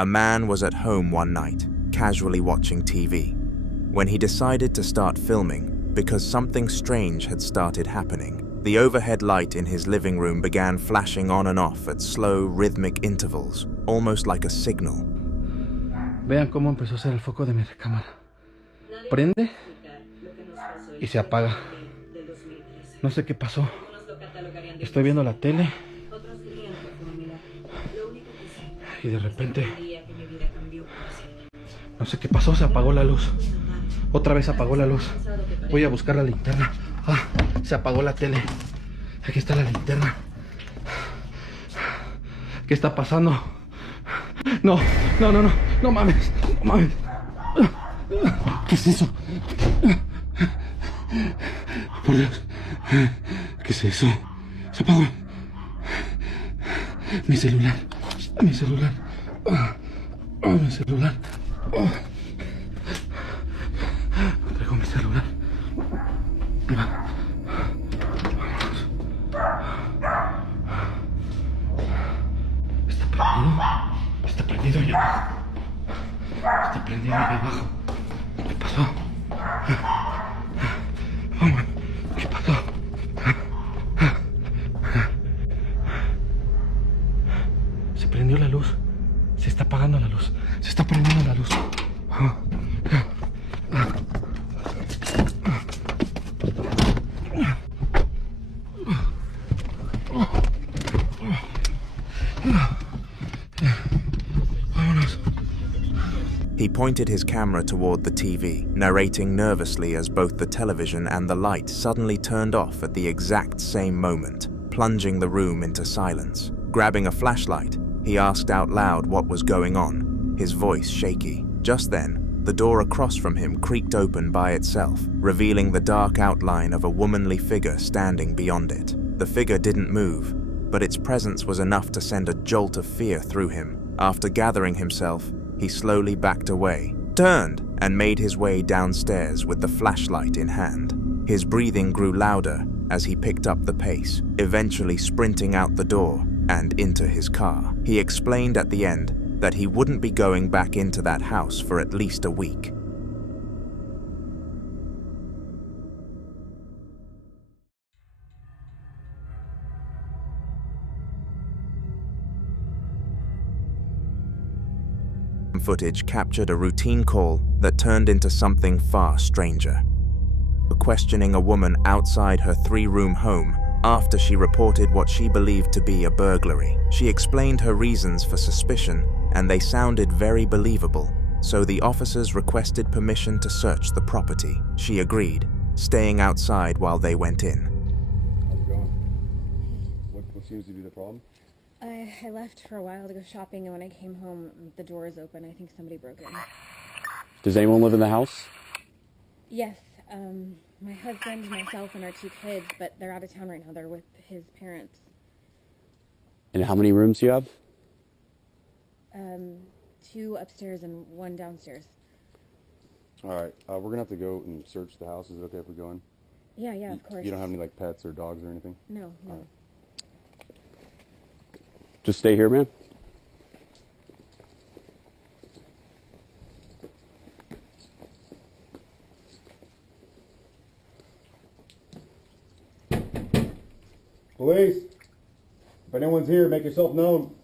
A man was at home one night, casually watching TV, when he decided to start filming because something strange had started happening. The overhead light in his living room began flashing on and off at slow, rhythmic intervals, almost like a signal. Vean cómo empezó a ser el foco de mi cámara. Prende y se apaga. No sé qué pasó. Estoy viendo la tele y de repente no sé qué pasó, se apagó la luz. Otra vez apagó la luz. Voy a buscar la linterna. Ah, se apagó la tele. Aquí está la linterna. ¿Qué está pasando? No, no, no, no, no mames, no mames. ¿Qué es eso? Por Dios, ¿qué es eso? Se apagó. Mi celular, mi celular, mi celular. Traigo mi celular. Está prendido ahí abajo. Está prendido ahí abajo. ¿Qué pasó? ¿Qué pasó? Se prendió la luz. Se está apagando la luz. Se está prendiendo la luz. He pointed his camera toward the TV, narrating nervously as both the television and the light suddenly turned off at the exact same moment, plunging the room into silence. Grabbing a flashlight, he asked out loud what was going on, his voice shaky. Just then, the door across from him creaked open by itself, revealing the dark outline of a womanly figure standing beyond it. The figure didn't move, but its presence was enough to send a jolt of fear through him. After gathering himself, he slowly backed away, turned, and made his way downstairs with the flashlight in hand. His breathing grew louder as he picked up the pace, eventually sprinting out the door and into his car. He explained at the end that he wouldn't be going back into that house for at least a week. Footage captured a routine call that turned into something far stranger. Questioning a woman outside her 3-room home after she reported what she believed to be a burglary. She explained her reasons for suspicion, and they sounded very believable, so the officers requested permission to search the property. She agreed, staying outside while they went in. How's it going? What seems to be the problem? I left for a while to go shopping, and when I came home, the door is open. I think somebody broke in. Does anyone live in the house? Yes, my husband, myself, and our 2 kids, but they're out of town right now. They're with his parents. And how many rooms do you have? 2 upstairs and 1 downstairs. All right, we're gonna have to go and search the house. Is it okay if we go in? Yeah, of course. You don't have any like pets or dogs or anything? No. Right. Just stay here, man. Police! If anyone's here, make yourself known.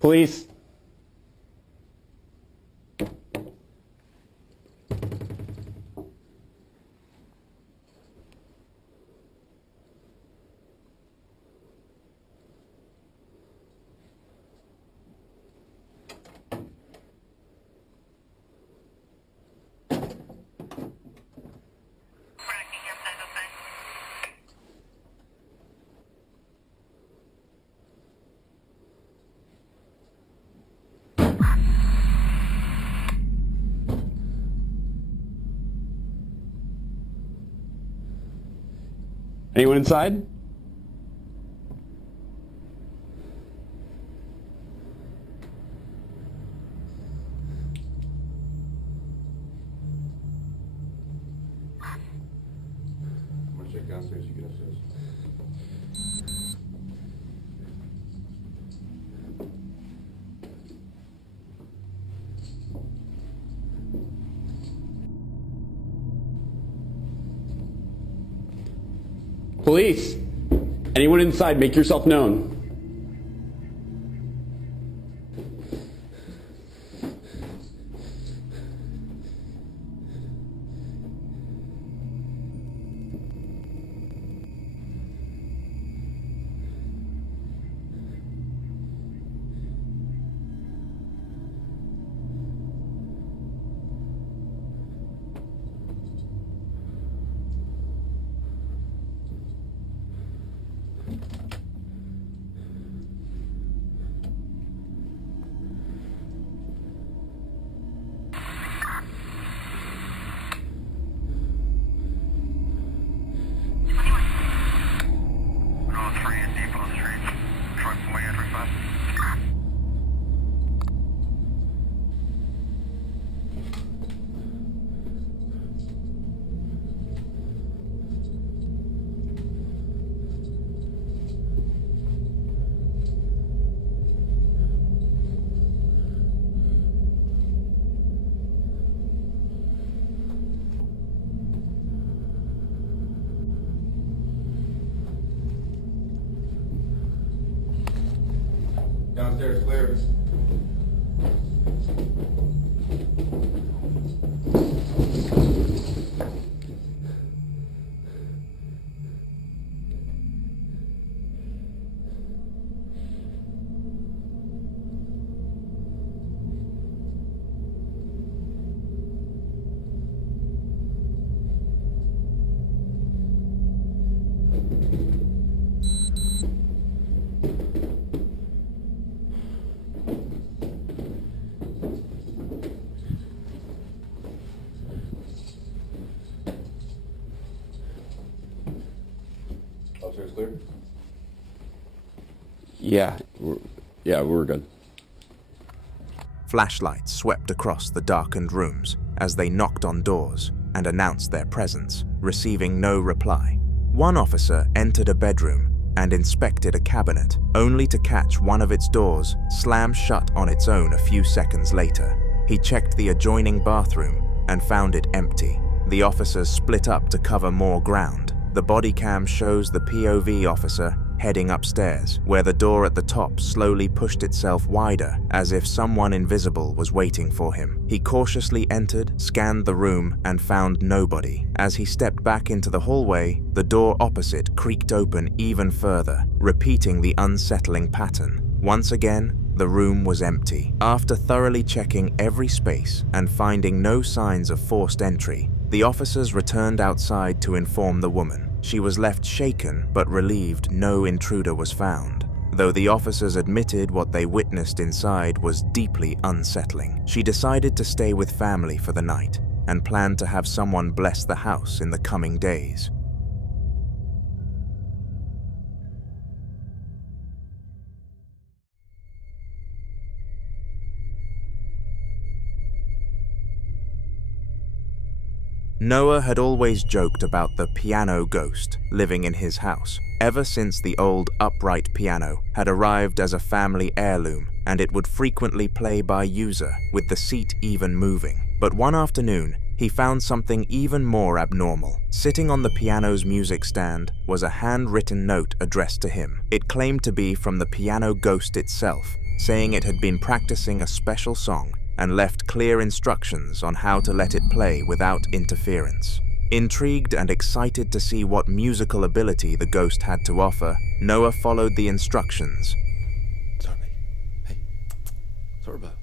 Police! Anyone inside? check downstairs, you get upstairs. Police! Anyone inside, make yourself known. Downstairs clear. Upstairs clear? Yeah, we're good. Flashlights swept across the darkened rooms as they knocked on doors and announced their presence, receiving no reply. One officer entered a bedroom and inspected a cabinet, only to catch one of its doors slam shut on its own a few seconds later. He checked the adjoining bathroom and found it empty. The officers split up to cover more ground. The body cam shows the POV officer heading upstairs, where the door at the top slowly pushed itself wider, as if someone invisible was waiting for him. He cautiously entered, scanned the room, and found nobody. As he stepped back into the hallway, the door opposite creaked open even further, repeating the unsettling pattern. Once again, the room was empty. After thoroughly checking every space and finding no signs of forced entry, the officers returned outside to inform the woman. She was left shaken but relieved no intruder was found. Though the officers admitted what they witnessed inside was deeply unsettling, she decided to stay with family for the night and planned to have someone bless the house in the coming days. Noah had always joked about the piano ghost living in his house, ever since the old upright piano had arrived as a family heirloom, and it would frequently play by user, with the seat even moving. But one afternoon, he found something even more abnormal. Sitting on the piano's music stand was a handwritten note addressed to him. It claimed to be from the piano ghost itself, saying it had been practicing a special song and left clear instructions on how to let it play without interference. Intrigued and excited to see what musical ability the ghost had to offer, Noah followed the instructions. Sorry. Hey. Sorry about.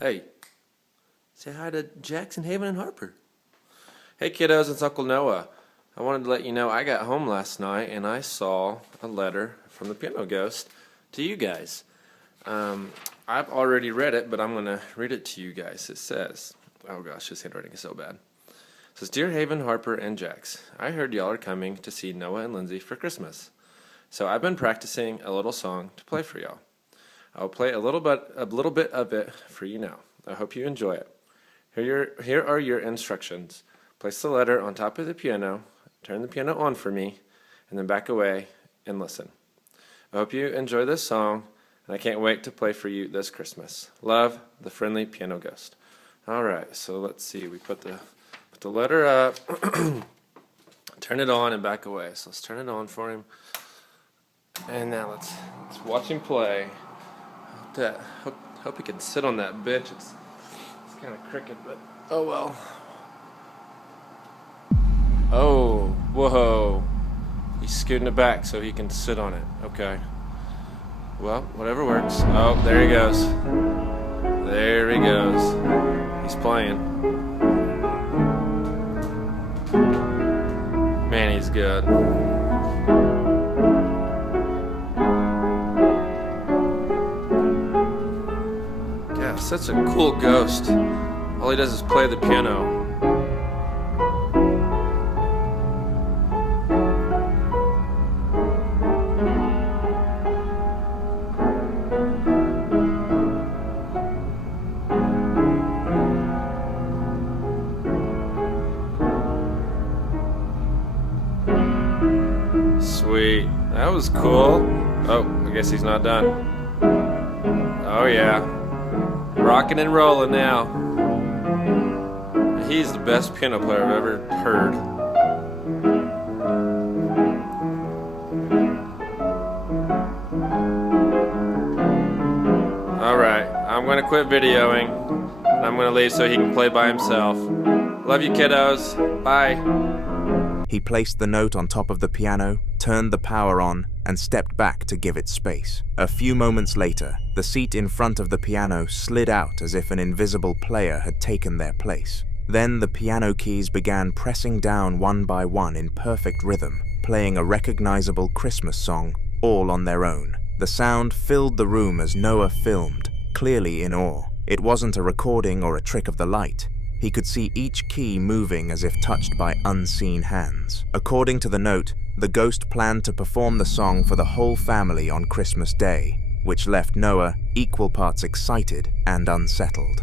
Hey. Say hi to Jackson, Haven, and Harper. Hey kiddos, it's Uncle Noah. I wanted to let you know I got home last night and I saw a letter from the piano ghost to you guys. I've already read it, but I'm going to read it to you guys. It says, oh gosh, this handwriting is so bad. It says, Dear Haven, Harper, and Jax, I heard y'all are coming to see Noah and Lindsay for Christmas. So I've been practicing a little song to play for y'all. I'll play a little bit of it for you now. I hope you enjoy it. Here are your instructions. Place the letter on top of the piano turn the piano on for me, and then back away and listen. I hope you enjoy this song, and I can't wait to play for you this Christmas. Love, the friendly piano ghost. All right, so let's see. We put the letter up, turn it on, and back away. So let's turn it on for him. And now let's watch him play. Hope he can sit on that bitch. It's kind of crooked, but oh well. Oh, whoa. He's scooting it back so he can sit on it. Okay. Well, whatever works. Oh, there he goes. There he goes. He's playing. Man, he's good. Yeah, such a cool ghost. All he does is play the piano. Sweet. That was cool. Oh, I guess he's not done. Oh yeah. Rocking and rolling now. He's the best piano player I've ever heard. Alright, I'm gonna quit videoing. And I'm gonna leave so he can play by himself. Love you, kiddos. Bye. He placed the note on top of the piano, turned the power on, and stepped back to give it space. A few moments later, the seat in front of the piano slid out as if an invisible player had taken their place. Then the piano keys began pressing down one by one in perfect rhythm, playing a recognizable Christmas song, all on their own. The sound filled the room as Noah filmed, clearly in awe. It wasn't a recording or a trick of the light. He could see each key moving as if touched by unseen hands. According to the note, the ghost planned to perform the song for the whole family on Christmas Day, which left Noah equal parts excited and unsettled.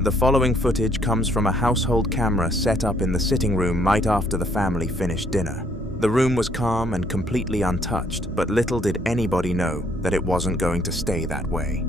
The following footage comes from a household camera set up in the sitting room right after the family finished dinner. The room was calm and completely untouched, but little did anybody know that it wasn't going to stay that way.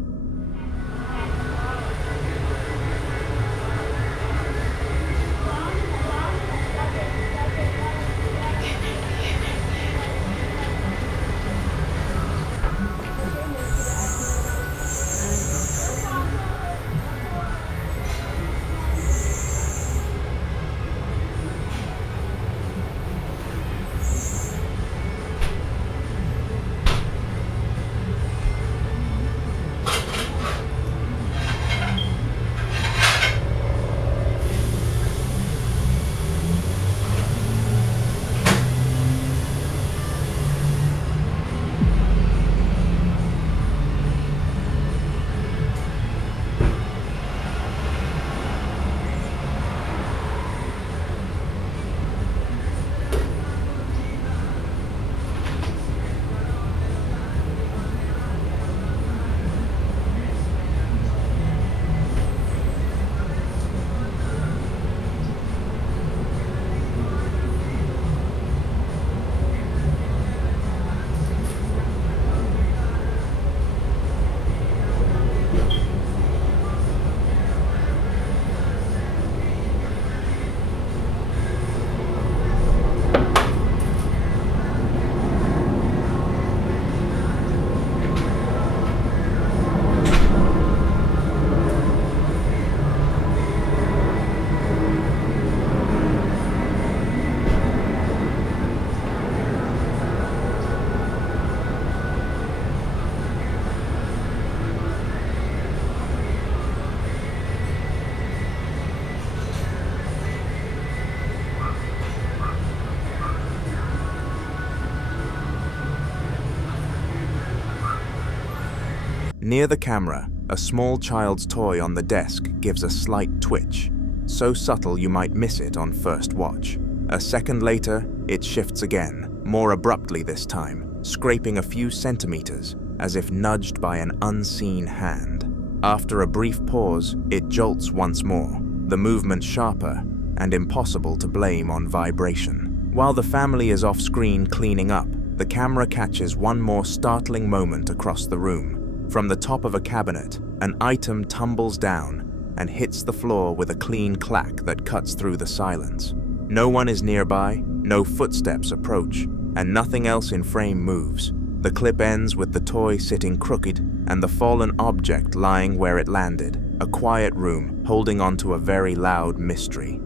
Near the camera, a small child's toy on the desk gives a slight twitch, so subtle you might miss it on first watch. A second later, it shifts again, more abruptly this time, scraping a few centimeters as if nudged by an unseen hand. After a brief pause, it jolts once more, the movement sharper and impossible to blame on vibration. While the family is off-screen cleaning up, the camera catches one more startling moment across the room. From the top of a cabinet, an item tumbles down and hits the floor with a clean clack that cuts through the silence. No one is nearby, no footsteps approach, and nothing else in frame moves. The clip ends with the toy sitting crooked and the fallen object lying where it landed, a quiet room holding onto a very loud mystery.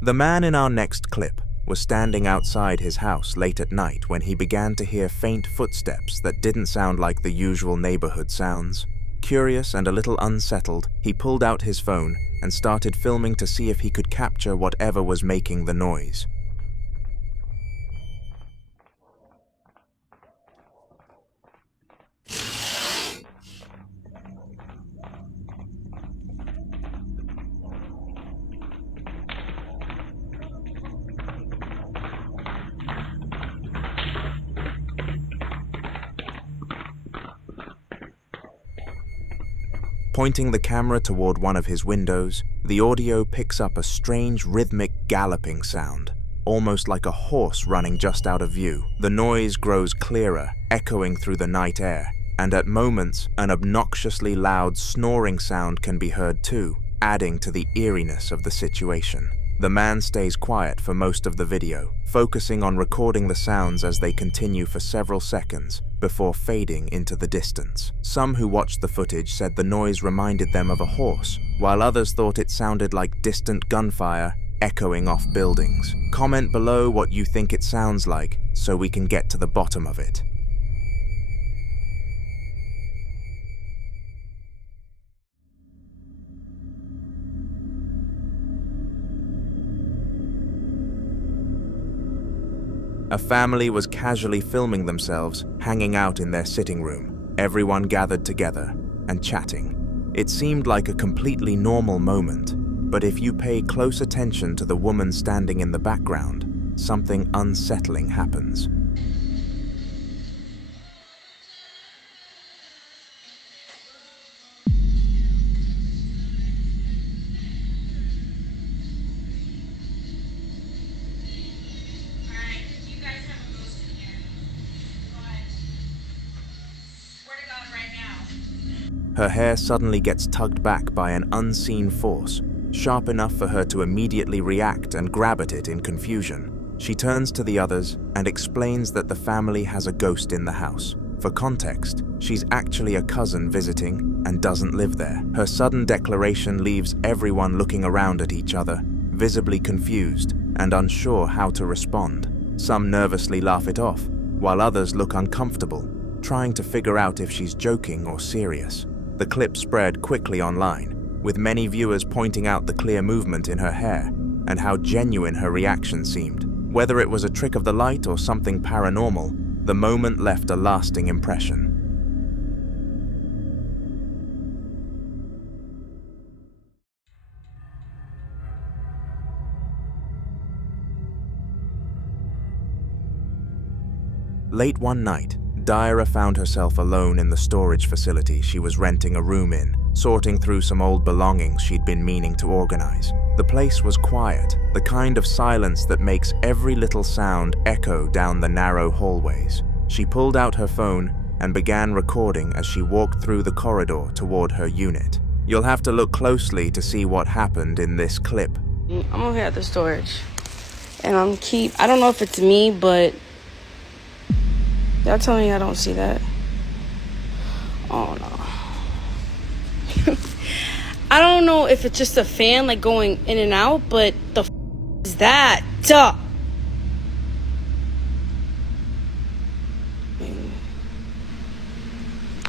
The man in our next clip was standing outside his house late at night when he began to hear faint footsteps that didn't sound like the usual neighborhood sounds. Curious and a little unsettled, he pulled out his phone and started filming to see if he could capture whatever was making the noise. Pointing the camera toward one of his windows, the audio picks up a strange rhythmic galloping sound, almost like a horse running just out of view. The noise grows clearer, echoing through the night air, and at moments, an obnoxiously loud snoring sound can be heard too, adding to the eeriness of the situation. The man stays quiet for most of the video, focusing on recording the sounds as they continue for several seconds before fading into the distance. Some who watched the footage said the noise reminded them of a horse, while others thought it sounded like distant gunfire echoing off buildings. Comment below what you think it sounds like so we can get to the bottom of it. A family was casually filming themselves hanging out in their sitting room, everyone gathered together and chatting. It seemed like a completely normal moment, but if you pay close attention to the woman standing in the background, something unsettling happens. Her hair suddenly gets tugged back by an unseen force, sharp enough for her to immediately react and grab at it in confusion. She turns to the others and explains that the family has a ghost in the house. For context, she's actually a cousin visiting and doesn't live there. Her sudden declaration leaves everyone looking around at each other, visibly confused and unsure how to respond. Some nervously laugh it off, while others look uncomfortable, trying to figure out if she's joking or serious. The clip spread quickly online, with many viewers pointing out the clear movement in her hair and how genuine her reaction seemed. Whether it was a trick of the light or something paranormal, the moment left a lasting impression. Late one night, Dyra found herself alone in the storage facility she was renting a room in, sorting through some old belongings she'd been meaning to organize. The place was quiet, the kind of silence that makes every little sound echo down the narrow hallways. She pulled out her phone and began recording as she walked through the corridor toward her unit. You'll have to look closely to see what happened in this clip. I'm over here at the storage, and I don't know if it's me, but y'all tell me I don't see that. Oh no. I don't know if it's just a fan like going in and out, but the is that? Duh.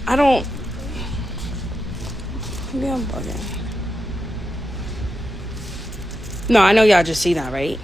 I don't. Maybe I'm bugging. No, I know y'all just see that, right?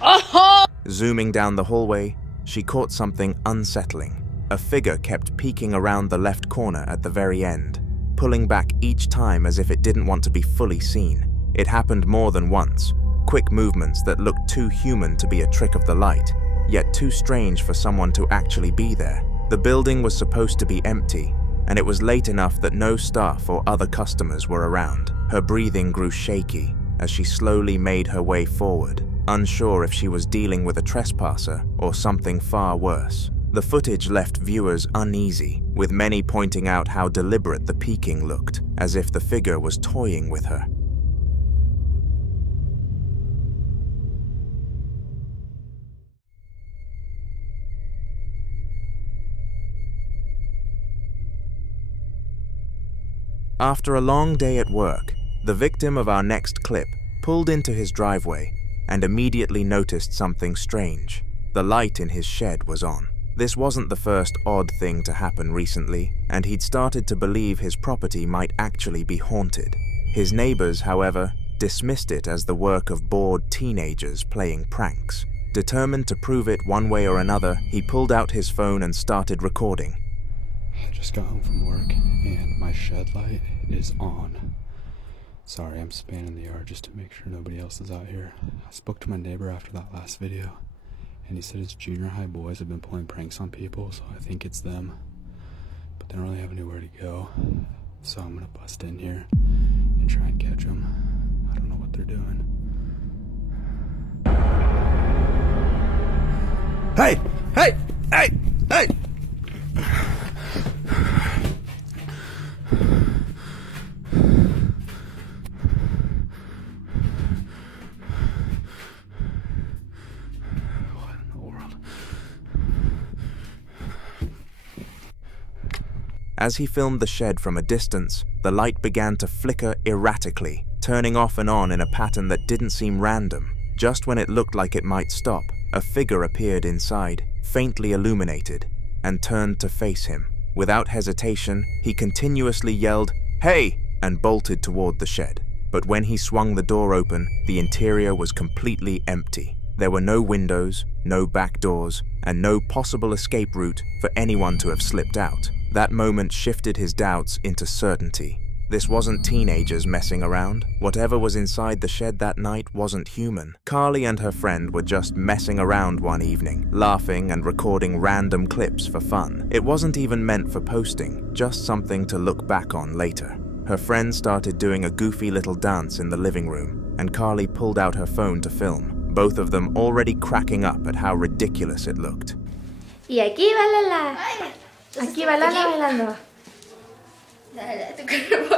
Oh! Zooming down the hallway, she caught something unsettling. A figure kept peeking around the left corner at the very end, pulling back each time as if it didn't want to be fully seen. It happened more than once, quick movements that looked too human to be a trick of the light, yet too strange for someone to actually be there. The building was supposed to be empty, and it was late enough that no staff or other customers were around. Her breathing grew shaky as she slowly made her way forward, unsure if she was dealing with a trespasser or something far worse. The footage left viewers uneasy, with many pointing out how deliberate the peeking looked, as if the figure was toying with her. After a long day at work, the victim of our next clip pulled into his driveway and immediately noticed something strange. The light in his shed was on. This wasn't the first odd thing to happen recently, and he'd started to believe his property might actually be haunted. His neighbors, however, dismissed it as the work of bored teenagers playing pranks. Determined to prove it one way or another, he pulled out his phone and started recording. I just got home from work and my shed light is on. Sorry, I'm spanning the yard just to make sure nobody else is out here. I spoke to my neighbor after that last video, and he said his junior high boys have been pulling pranks on people, so I think it's them. But they don't really have anywhere to go, so I'm gonna bust in here and try and catch them. I don't know what they're doing. Hey! Hey! Hey! Hey! As he filmed the shed from a distance, the light began to flicker erratically, turning off and on in a pattern that didn't seem random. Just when it looked like it might stop, a figure appeared inside, faintly illuminated, and turned to face him. Without hesitation, he continuously yelled, "Hey!" and bolted toward the shed. But when he swung the door open, the interior was completely empty. There were no windows, no back doors, and no possible escape route for anyone to have slipped out. That moment shifted his doubts into certainty. This wasn't teenagers messing around. Whatever was inside the shed that night wasn't human. Carly and her friend were just messing around one evening, laughing and recording random clips for fun. It wasn't even meant for posting, just something to look back on later. Her friend started doing a goofy little dance in the living room, and Carly pulled out her phone to film, both of them already cracking up at how ridiculous it looked. Y aquí va Lala. Aquí va Lala bailando. Dale, tu cuerpo.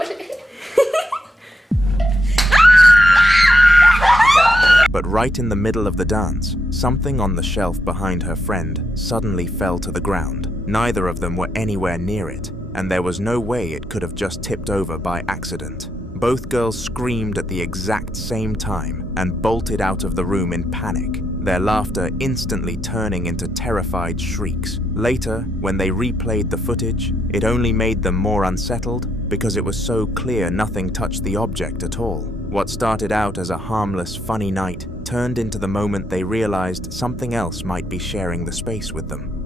But right in the middle of the dance, something on the shelf behind her friend suddenly fell to the ground. Neither of them were anywhere near it, and there was no way it could have just tipped over by accident. Both girls screamed at the exact same time and bolted out of the room in panic, their laughter instantly turning into terrified shrieks. Later, when they replayed the footage, it only made them more unsettled because it was so clear nothing touched the object at all. What started out as a harmless, funny night turned into the moment they realized something else might be sharing the space with them.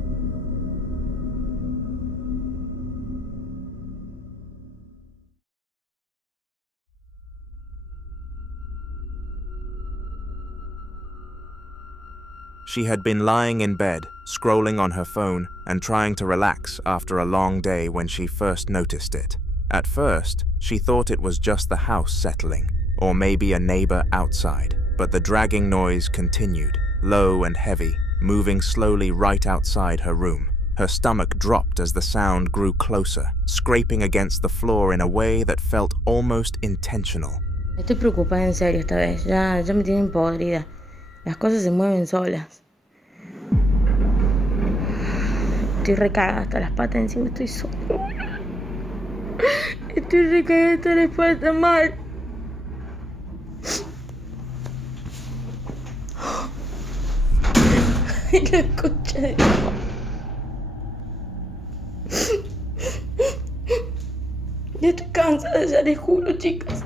She had been lying in bed, scrolling on her phone and trying to relax after a long day when she first noticed it. At first, she thought it was just the house settling, or maybe a neighbor outside, but the dragging noise continued, low and heavy, moving slowly right outside her room. Her stomach dropped as the sound grew closer, scraping against the floor in a way that felt almost intentional. Estoy preocupada en serio esta vez. Ya me tienen podrida. Las cosas se mueven solas. Estoy recagada hasta las patas, encima estoy sola. Estoy recagada hasta las patas mal. La concha de Dios. Ya estoy cansada, ya les juro, chicas.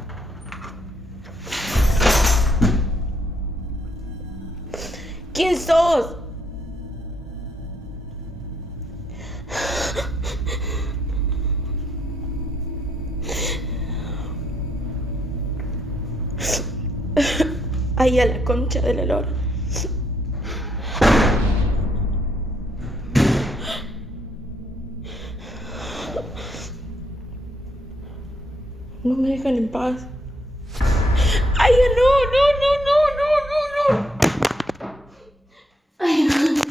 ¿Quién sos? Ay, a la concha de la lora. No me dejan en paz. Ay, no. Ay, no.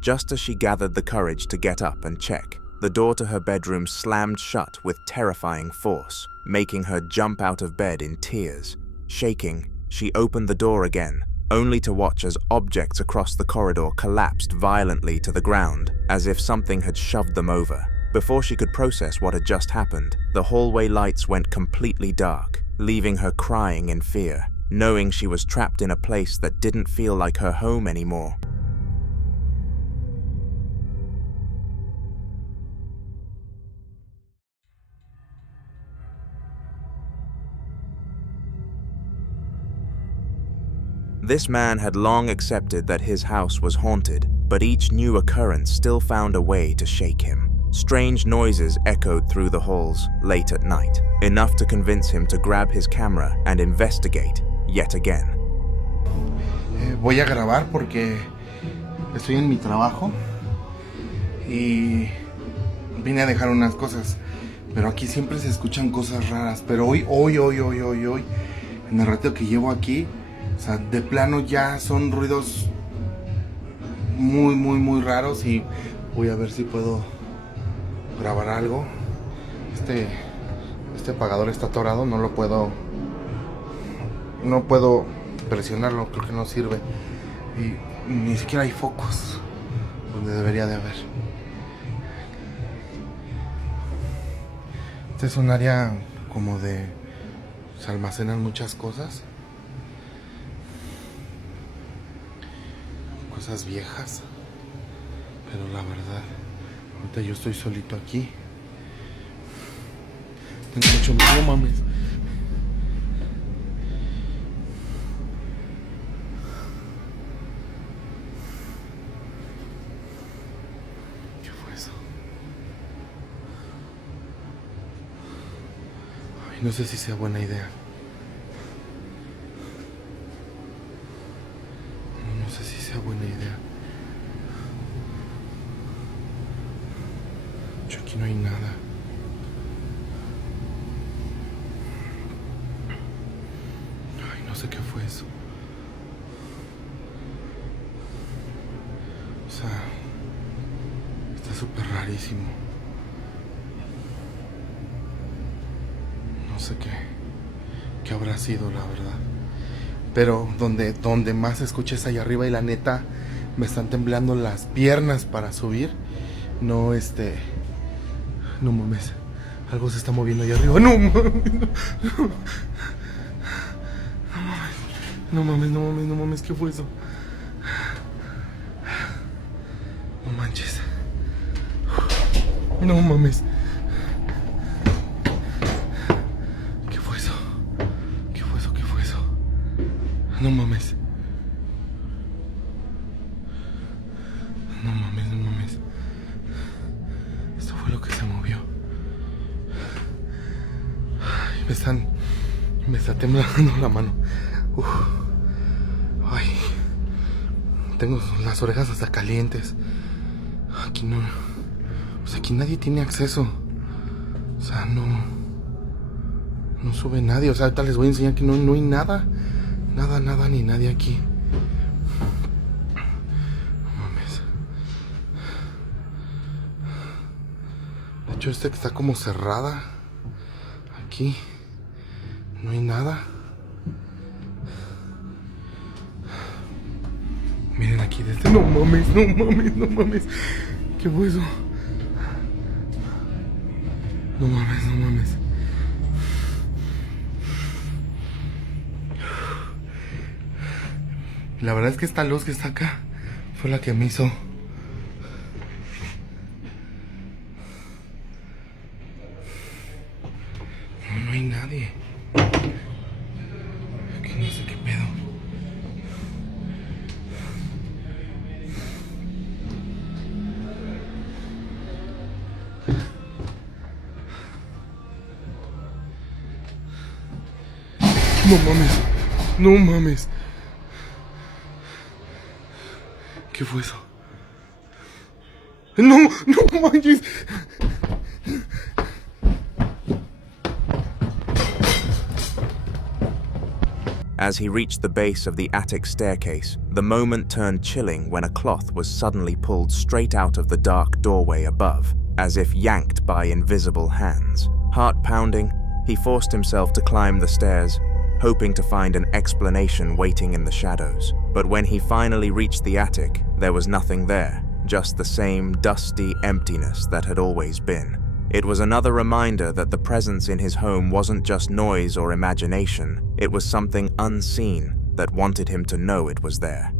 Just as she gathered the courage to get up and check, the door to her bedroom slammed shut with terrifying force, making her jump out of bed in tears. Shaking, she opened the door again, only to watch as objects across the corridor collapsed violently to the ground, as if something had shoved them over. Before she could process what had just happened, the hallway lights went completely dark, leaving her crying in fear, knowing she was trapped in a place that didn't feel like her home anymore. This man had long accepted that his house was haunted, but each new occurrence still found a way to shake him. Strange noises echoed through the halls late at night, enough to convince him to grab his camera and investigate yet again. Voy a grabar porque estoy en mi trabajo y vine a dejar unas cosas, pero aquí siempre se escuchan cosas raras, pero hoy, en el rato que llevo aquí, o sea, de plano ya son ruidos muy raros y voy a ver si puedo grabar algo. Este apagador está atorado, no puedo presionarlo, creo que no sirve y ni siquiera hay focos donde debería de haber. Este es un área como de, se almacenan muchas cosas viejas, pero la verdad, ahorita yo estoy solito aquí, tengo mucho miedo, mames. ¿Qué fue eso? Ay, no sé si sea buena idea. Buena idea. Yo aquí no hay nada. Ay, no sé qué fue eso. O sea, está súper rarísimo. No sé qué habrá sido, la verdad. Pero donde más se escucha es allá arriba y la neta me están temblando las piernas para subir. No, no mames. Algo se está moviendo allá arriba. No mames. No mames. ¿Qué fue eso? No manches. No mames. No mames. Esto fue lo que se movió. Ay, me está temblando la mano. Ay. Tengo las orejas hasta calientes. Aquí no. Pues aquí nadie tiene acceso. O sea, no sube nadie. O sea, ahorita les voy a enseñar que no hay nada. Nada, ni nadie aquí. No mames. De hecho, que está como cerrada. Aquí no hay nada. Miren aquí desde... No mames. ¿Qué fue eso? No mames. La verdad es que esta luz que está acá fue la que me hizo. No hay nadie. Aquí no sé qué pedo. No mames. No mames. ¿Qué fue eso? No, no manches. As he reached the base of the attic staircase, the moment turned chilling when a cloth was suddenly pulled straight out of the dark doorway above, as if yanked by invisible hands. Heart pounding, he forced himself to climb the stairs, hoping to find an explanation waiting in the shadows. But when he finally reached the attic, there was nothing there, just the same dusty emptiness that had always been. It was another reminder that the presence in his home wasn't just noise or imagination, it was something unseen that wanted him to know it was there.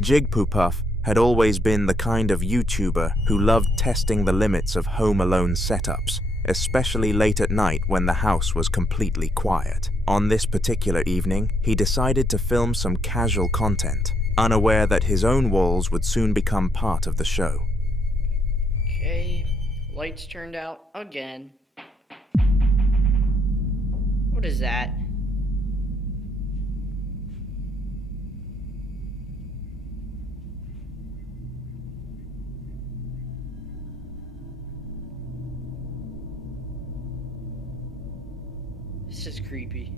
Jigpoopuff had always been the kind of YouTuber who loved testing the limits of home alone setups, especially late at night when the house was completely quiet. On this particular evening, he decided to film some casual content, unaware that his own walls would soon become part of the show. Okay, lights turned out again. What is that? This is creepy.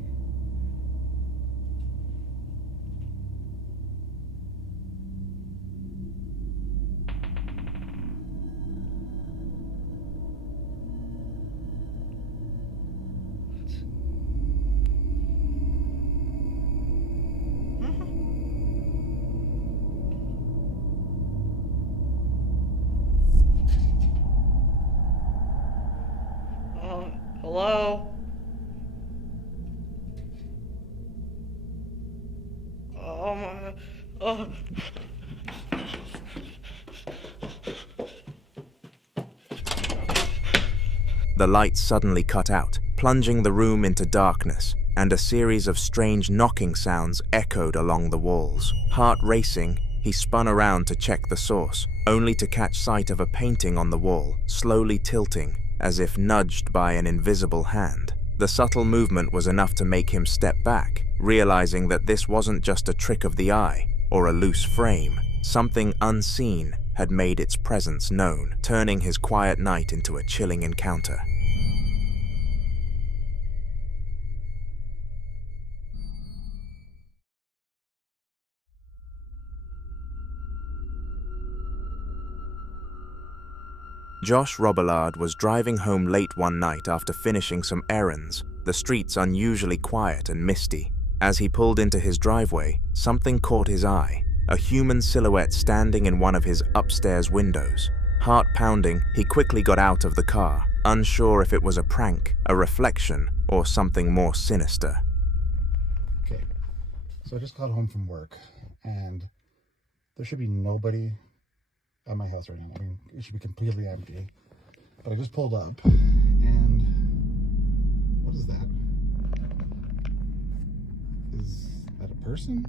Hello? Oh my... Oh... The lights suddenly cut out, plunging the room into darkness, and a series of strange knocking sounds echoed along the walls. Heart racing, he spun around to check the source, only to catch sight of a painting on the wall, slowly tilting, as if nudged by an invisible hand. The subtle movement was enough to make him step back, realizing that this wasn't just a trick of the eye or a loose frame. Something unseen had made its presence known, turning his quiet night into a chilling encounter. Josh Robillard was driving home late one night after finishing some errands, the streets unusually quiet and misty. As he pulled into his driveway, something caught his eye, a human silhouette standing in one of his upstairs windows. Heart pounding, he quickly got out of the car, unsure if it was a prank, a reflection, or something more sinister. Okay, so I just got home from work, and there should be nobody at my house right now. I mean, it should be completely empty. But I just pulled up, and what is that? Is that a person?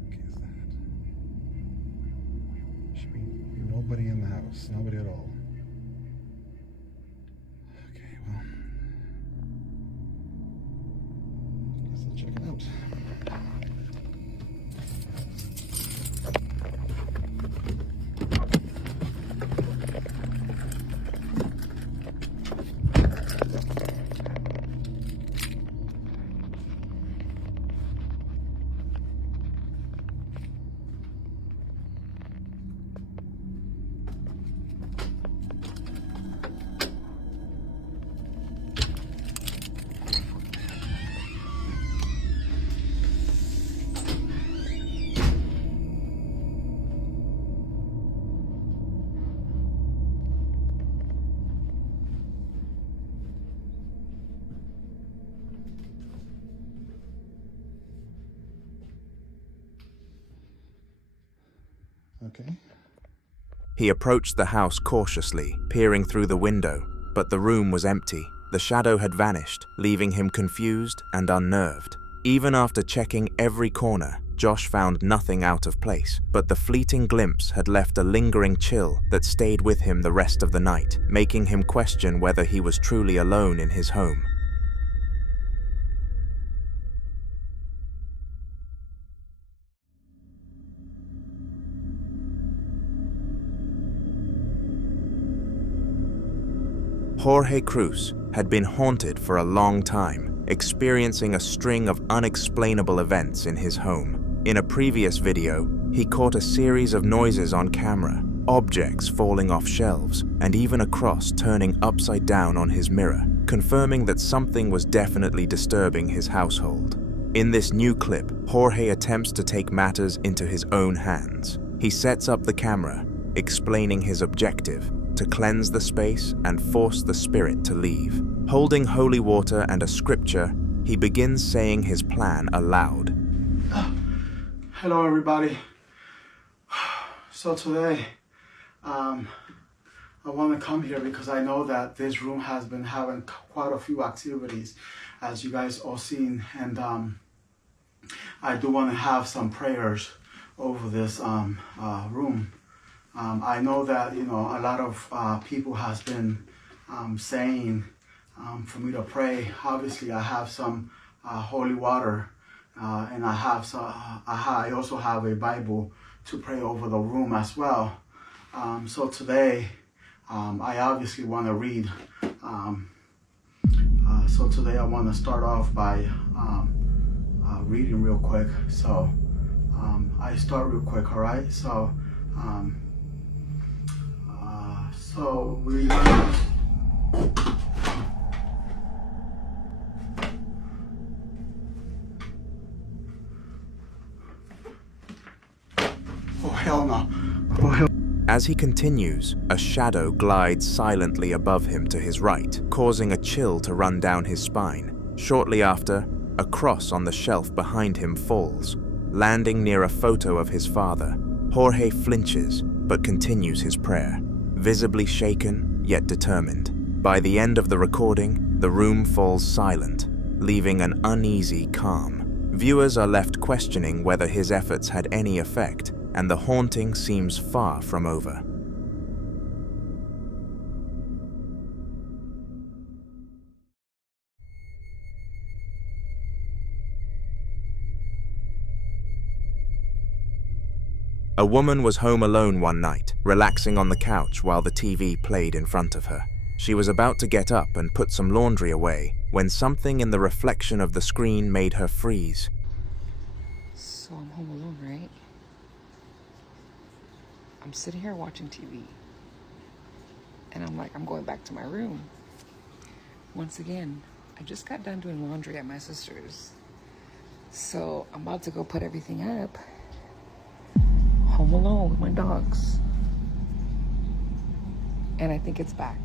What the fuck is that? Should be nobody in the house. Nobody at all. Okay, well, guess I'll check it out. Okay. He approached the house cautiously, peering through the window, but the room was empty. The shadow had vanished, leaving him confused and unnerved. Even after checking every corner, Josh found nothing out of place, but the fleeting glimpse had left a lingering chill that stayed with him the rest of the night, making him question whether he was truly alone in his home. Jorge Cruz had been haunted for a long time, experiencing a string of unexplainable events in his home. In a previous video, he caught a series of noises on camera, objects falling off shelves, and even a cross turning upside down on his mirror, confirming that something was definitely disturbing his household. In this new clip, Jorge attempts to take matters into his own hands. He sets up the camera, explaining his objective: to cleanse the space and force the spirit to leave. Holding holy water and a scripture, he begins saying his plan aloud. Hello everybody. So today, I want to come here because I know that this room has been having quite a few activities, as you guys all seen, and I do want to have some prayers over this room. I know that, you know, a lot of people has been saying for me to pray. Obviously, I have some holy water, and I also have a Bible to pray over the room as well. So today, I obviously want to read. So today I want to start off by reading real quick. So I start real quick, all right? So we're gonna... Oh hell no. Oh hell. As he continues, a shadow glides silently above him to his right, causing a chill to run down his spine. Shortly after, a cross on the shelf behind him falls, landing near a photo of his father. Jorge flinches, but continues his prayer, visibly shaken yet determined. By the end of the recording, the room falls silent, leaving an uneasy calm. Viewers are left questioning whether his efforts had any effect, and the haunting seems far from over. A woman was home alone one night, relaxing on the couch while the TV played in front of her. She was about to get up and put some laundry away when something in the reflection of the screen made her freeze. So I'm home alone, right? I'm sitting here watching TV. And I'm like, I'm going back to my room. Once again, I just got done doing laundry at my sister's. So I'm about to go put everything up. Home alone with my dogs. And I think it's back.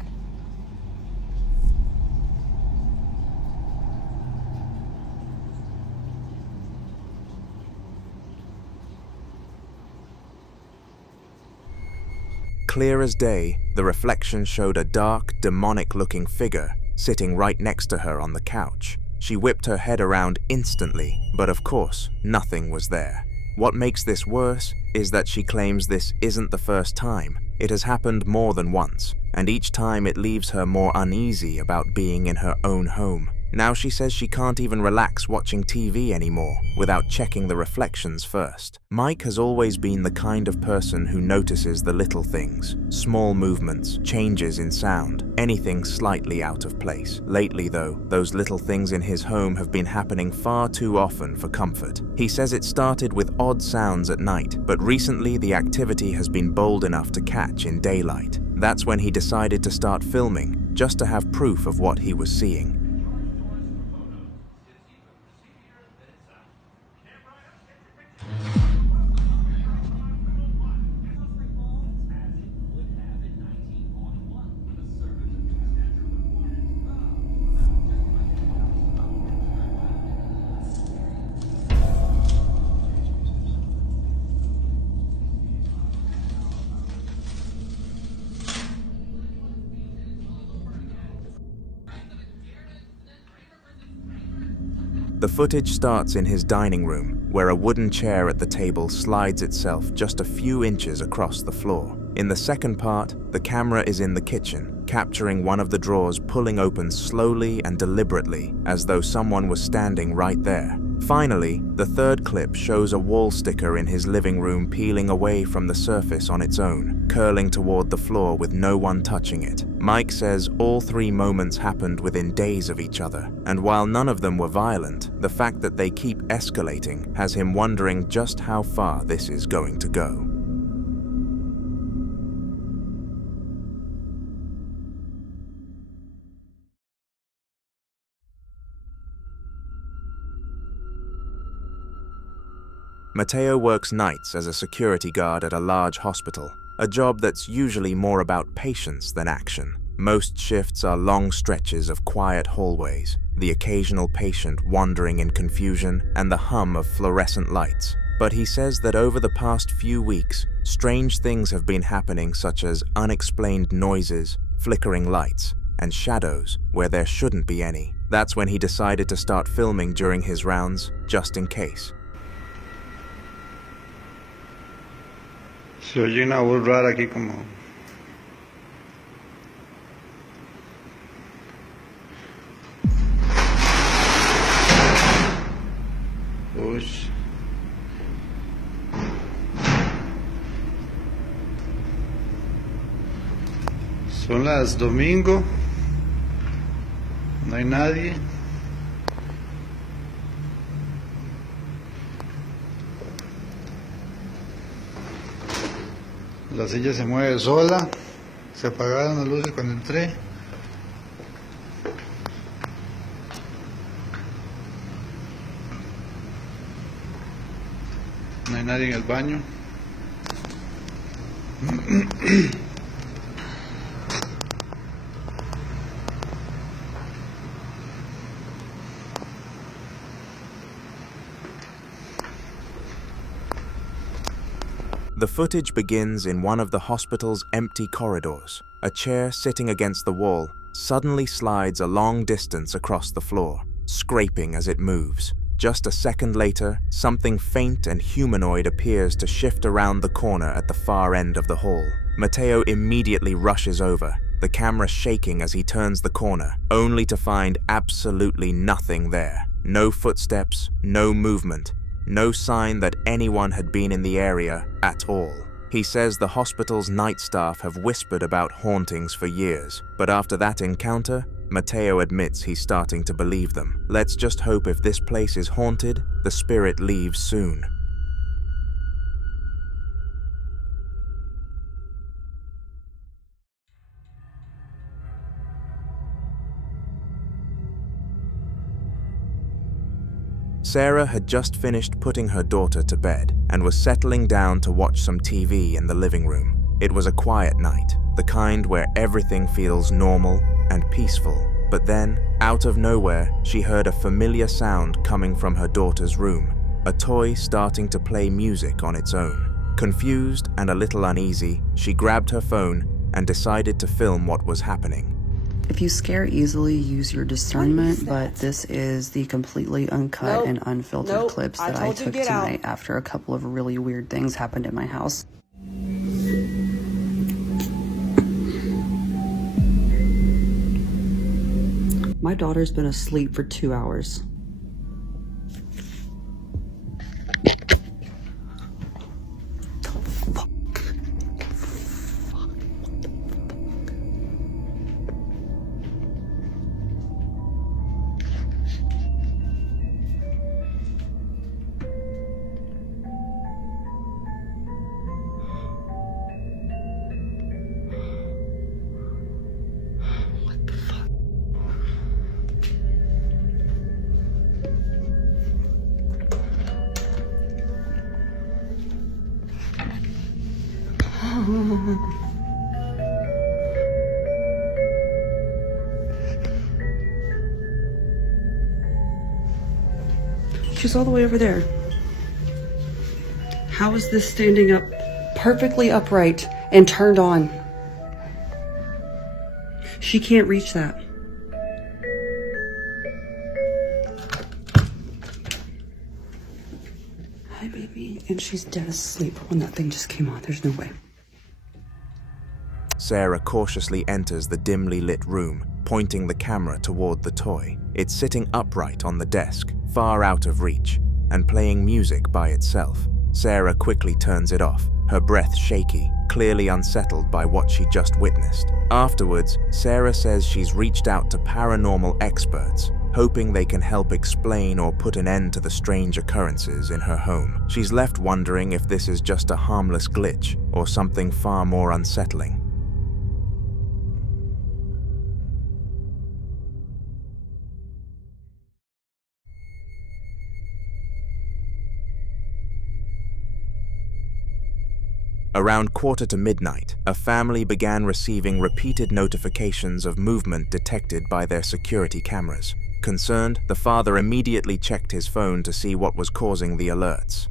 Clear as day, the reflection showed a dark, demonic-looking figure sitting right next to her on the couch. She whipped her head around instantly, but of course, nothing was there. What makes this worse is that she claims this isn't the first time. It has happened more than once, and each time it leaves her more uneasy about being in her own home. Now she says she can't even relax watching TV anymore without checking the reflections first. Mike has always been the kind of person who notices the little things, small movements, changes in sound, anything slightly out of place. Lately though, those little things in his home have been happening far too often for comfort. He says it started with odd sounds at night, but recently the activity has been bold enough to catch in daylight. That's when he decided to start filming, just to have proof of what he was seeing. The footage starts in his dining room, where a wooden chair at the table slides itself just a few inches across the floor. In the second part, the camera is in the kitchen, capturing one of the drawers pulling open slowly and deliberately, as though someone was standing right there. Finally, the third clip shows a wall sticker in his living room peeling away from the surface on its own, curling toward the floor with no one touching it. Mike says all 3 moments happened within days of each other, and while none of them were violent, the fact that they keep escalating has him wondering just how far this is going to go. Mateo works nights as a security guard at a large hospital, a job that's usually more about patience than action. Most shifts are long stretches of quiet hallways, the occasional patient wandering in confusion, and the hum of fluorescent lights. But he says that over the past few weeks, strange things have been happening, such as unexplained noises, flickering lights, and shadows where there shouldn't be any. That's when he decided to start filming during his rounds, just in case. Se oye una voz rara aquí como... Ush. Son las domingo. No hay nadie. La silla se mueve sola, se apagaron las luces cuando entré. No hay nadie en el baño. The footage begins in one of the hospital's empty corridors. A chair sitting against the wall suddenly slides a long distance across the floor, scraping as it moves. Just a second later, something faint and humanoid appears to shift around the corner at the far end of the hall. Mateo immediately rushes over, the camera shaking as he turns the corner, only to find absolutely nothing there. No footsteps, no movement. No sign that anyone had been in the area at all. He says the hospital's night staff have whispered about hauntings for years, but after that encounter, Mateo admits he's starting to believe them. Let's just hope if this place is haunted, the spirit leaves soon. Sarah had just finished putting her daughter to bed and was settling down to watch some TV in the living room. It was a quiet night, the kind where everything feels normal and peaceful. But then, out of nowhere, she heard a familiar sound coming from her daughter's room, a toy starting to play music on its own. Confused and a little uneasy, she grabbed her phone and decided to film what was happening. If you scare easily, use your discernment, but this is the completely uncut and unfiltered clips that I took tonight after a couple of really weird things happened in my house. My daughter's been asleep for 2 hours. She's all the way over there. How is this standing up perfectly upright and turned on? She can't reach that. And she's dead asleep when that thing just came on. There's no way. Sarah cautiously enters the dimly lit room, pointing the camera toward the toy. It's sitting upright on the desk, far out of reach, and playing music by itself. Sarah quickly turns it off, her breath shaky, clearly unsettled by what she just witnessed. Afterwards, Sarah says she's reached out to paranormal experts, hoping they can help explain or put an end to the strange occurrences in her home. She's left wondering if this is just a harmless glitch or something far more unsettling. Around midnight, a family began receiving repeated notifications of movement detected by their security cameras. Concerned, the father immediately checked his phone to see what was causing the alerts.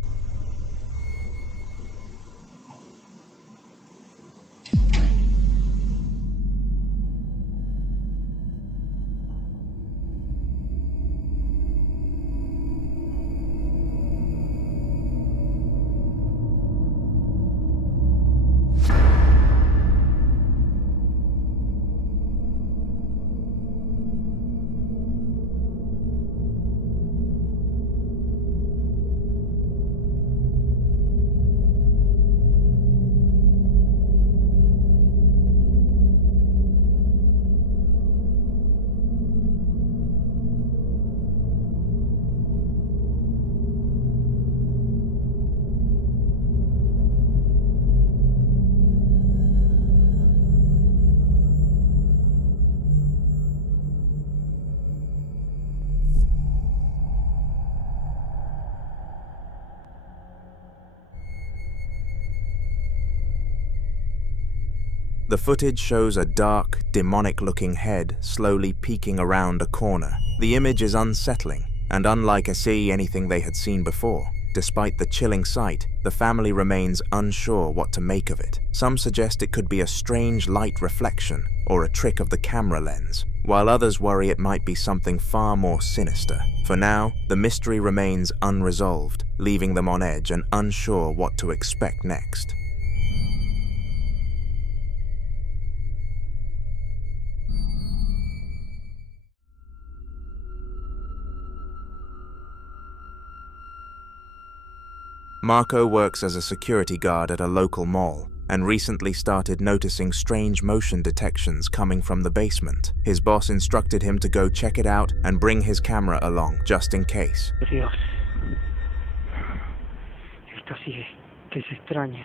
The footage shows a dark, demonic-looking head slowly peeking around a corner. The image is unsettling, and unlike anything they had seen before. Despite the chilling sight, the family remains unsure what to make of it. Some suggest it could be a strange light reflection or a trick of the camera lens, while others worry it might be something far more sinister. For now, the mystery remains unresolved, leaving them on edge and unsure what to expect next. Marco works as a security guard at a local mall and recently started noticing strange motion detections coming from the basement. His boss instructed him to go check it out and bring his camera along, just in case. Dios, esto sí que es extraño.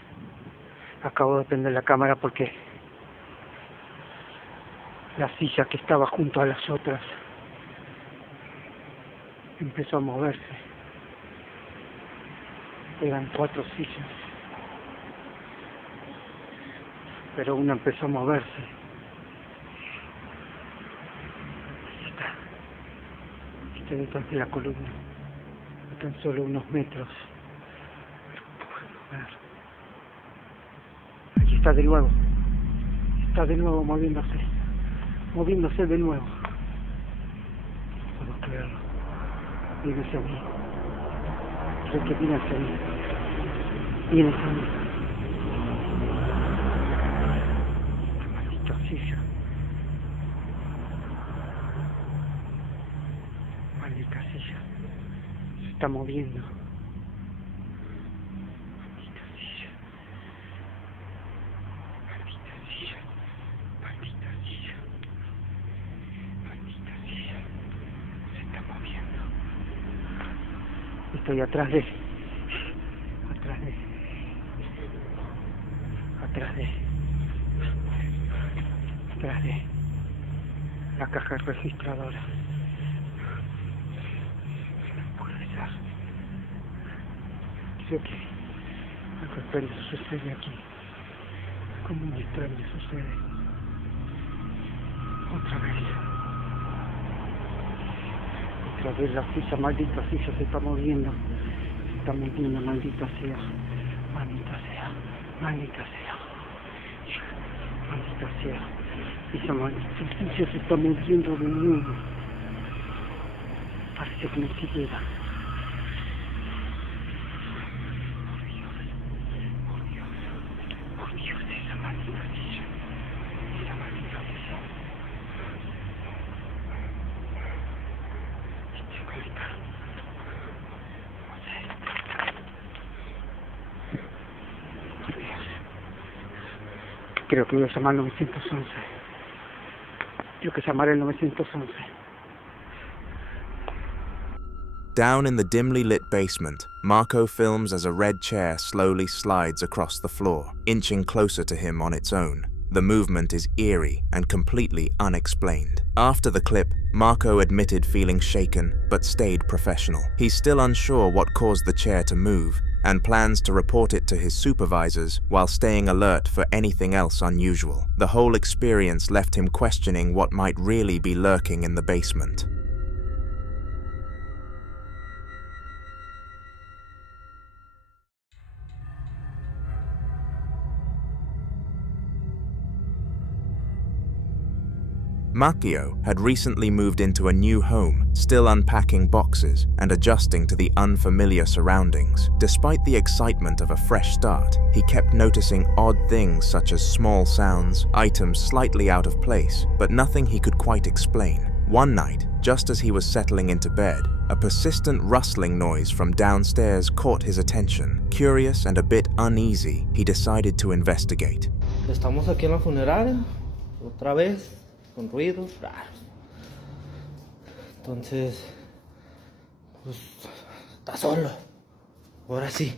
Acabo de prender la cámara porque la silla que estaba junto a las otras empezó a moverse. Eran 4 sillas, pero una empezó a moverse. Está detrás de la columna, a tan solo unos metros. Pero puedo ver. Aquí está de nuevo moviéndose de nuevo. No puedo creerlo. Viene hacia mí. Creo que viene hacia mí. Viene hacia mí. Maldita silla. Maldita silla. Se está moviendo. Maldita silla. Maldita silla. Maldita silla. Maldita silla. Se está moviendo. Estoy atrás de la caja registradora. No puede ser. Creo que algo extraño sucede aquí. Como un extraño sucede. Otra vez la silla, maldita silla, se está moviendo. Se está moviendo, maldita sea. Maldita sea. Maldita sea. Maldita sea. Esa maldita silla se está moviendo de nuevo. Parece que no se queda. Creo que iba a llamar 911. Yo que llamar el 911. Down in the dimly lit basement, Marco films as a red chair slowly slides across the floor, inching closer to him on its own. The movement is eerie and completely unexplained. After the clip, Marco admitted feeling shaken, but stayed professional. He's still unsure what caused the chair to move, and plans to report it to his supervisors while staying alert for anything else unusual. The whole experience left him questioning what might really be lurking in the basement. Macchio had recently moved into a new home, still unpacking boxes and adjusting to the unfamiliar surroundings. Despite the excitement of a fresh start, he kept noticing odd things such as small sounds, items slightly out of place, but nothing he could quite explain. One night, just as he was settling into bed, a persistent rustling noise from downstairs caught his attention. Curious and a bit uneasy, he decided to investigate. Estamos aquí en la funeraria, otra vez. Con ruidos raros. Entonces, pues, está solo. Ahora sí.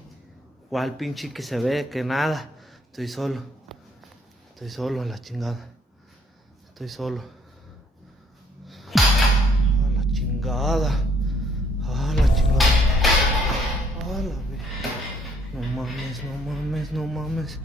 ¿Cuál pinche que se ve? Que nada. Estoy solo. Estoy solo a la chingada. Estoy solo. A la chingada. A la chingada. A la vez. No mames, no mames, no mames.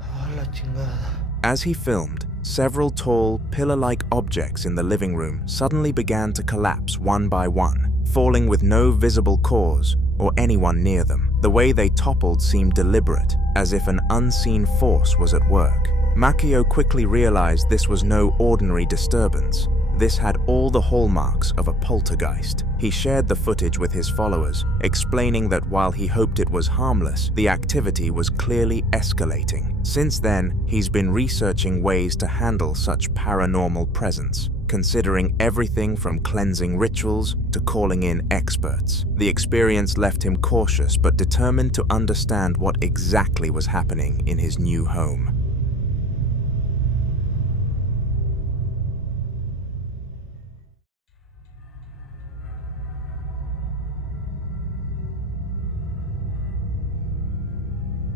A la chingada. As he filmed, several tall, pillar-like objects in the living room suddenly began to collapse one by one, falling with no visible cause or anyone near them. The way they toppled seemed deliberate, as if an unseen force was at work. Macchio quickly realized this was no ordinary disturbance. This had all the hallmarks of a poltergeist. He shared the footage with his followers, explaining that while he hoped it was harmless, the activity was clearly escalating. Since then, he's been researching ways to handle such paranormal presence, considering everything from cleansing rituals to calling in experts. The experience left him cautious but determined to understand what exactly was happening in his new home.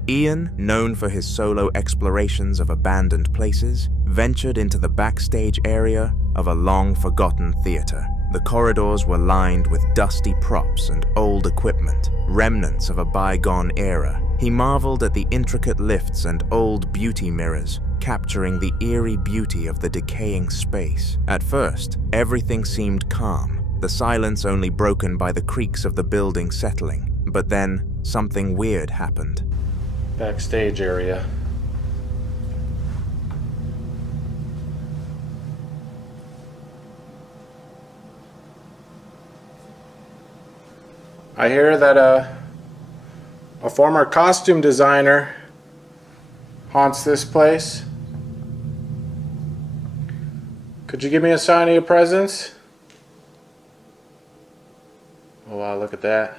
Ian, known for his solo explorations of abandoned places, ventured into the backstage area of a long-forgotten theater. The corridors were lined with dusty props and old equipment, remnants of a bygone era. He marveled at the intricate lifts and old beauty mirrors, capturing the eerie beauty of the decaying space. At first, everything seemed calm, the silence only broken by the creaks of the building settling. But then, something weird happened. Backstage area. I hear that a former costume designer haunts this place. Could you give me a sign of your presence? Oh wow, look at that.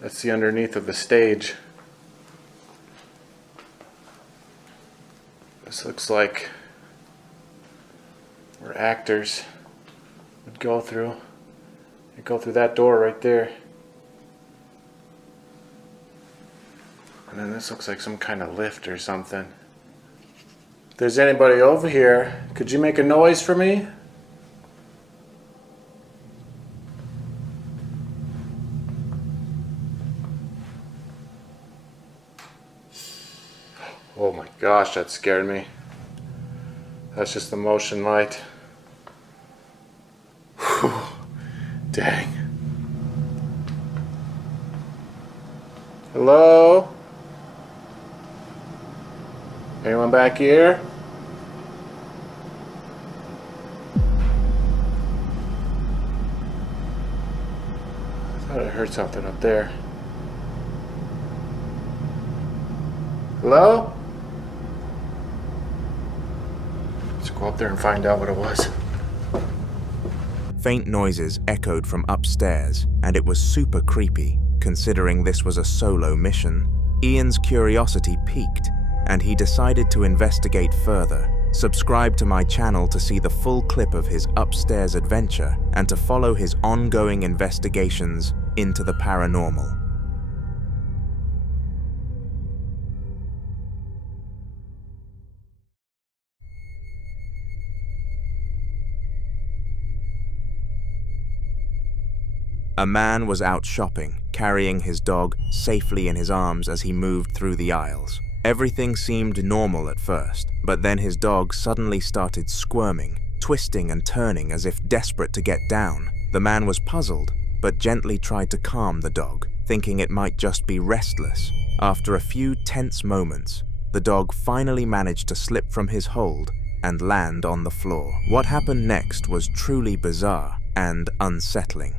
That's the underneath of the stage. This looks like where actors would go through. You go through that door right there. And then this looks like some kind of lift or something. If there's anybody over here, could you make a noise for me? Oh my gosh, that scared me. That's just the motion light. Whew. Dang. Hello? Anyone back here? I thought I heard something up there. Hello? Let's go up there and find out what it was. Faint noises echoed from upstairs, and it was super creepy, considering this was a solo mission. Ian's curiosity peaked, and he decided to investigate further. Subscribe to my channel to see the full clip of his upstairs adventure and to follow his ongoing investigations into the paranormal. A man was out shopping, carrying his dog safely in his arms as he moved through the aisles. Everything seemed normal at first, but then his dog suddenly started squirming, twisting and turning as if desperate to get down. The man was puzzled, but gently tried to calm the dog, thinking it might just be restless. After a few tense moments, the dog finally managed to slip from his hold and land on the floor. What happened next was truly bizarre and unsettling.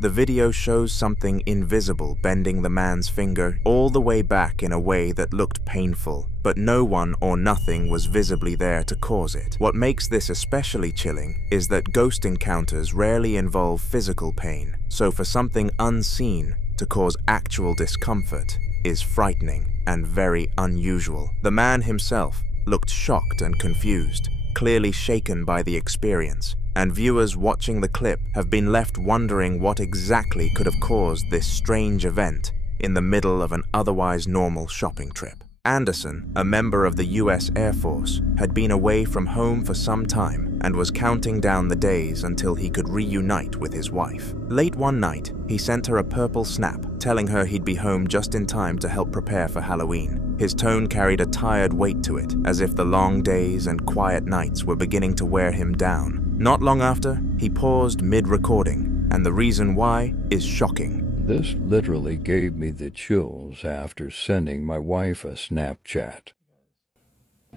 The video shows something invisible bending the man's finger all the way back in a way that looked painful, but no one or nothing was visibly there to cause it. What makes this especially chilling is that ghost encounters rarely involve physical pain, so for something unseen to cause actual discomfort is frightening and very unusual. The man himself looked shocked and confused, clearly shaken by the experience, and viewers watching the clip have been left wondering what exactly could have caused this strange event in the middle of an otherwise normal shopping trip. Anderson, a member of the US Air Force, had been away from home for some time and was counting down the days until he could reunite with his wife. Late one night, he sent her a purple snap, telling her he'd be home just in time to help prepare for Halloween. His tone carried a tired weight to it, as if the long days and quiet nights were beginning to wear him down. Not long after, he paused mid-recording, and the reason why is shocking. This literally gave me the chills after sending my wife a Snapchat.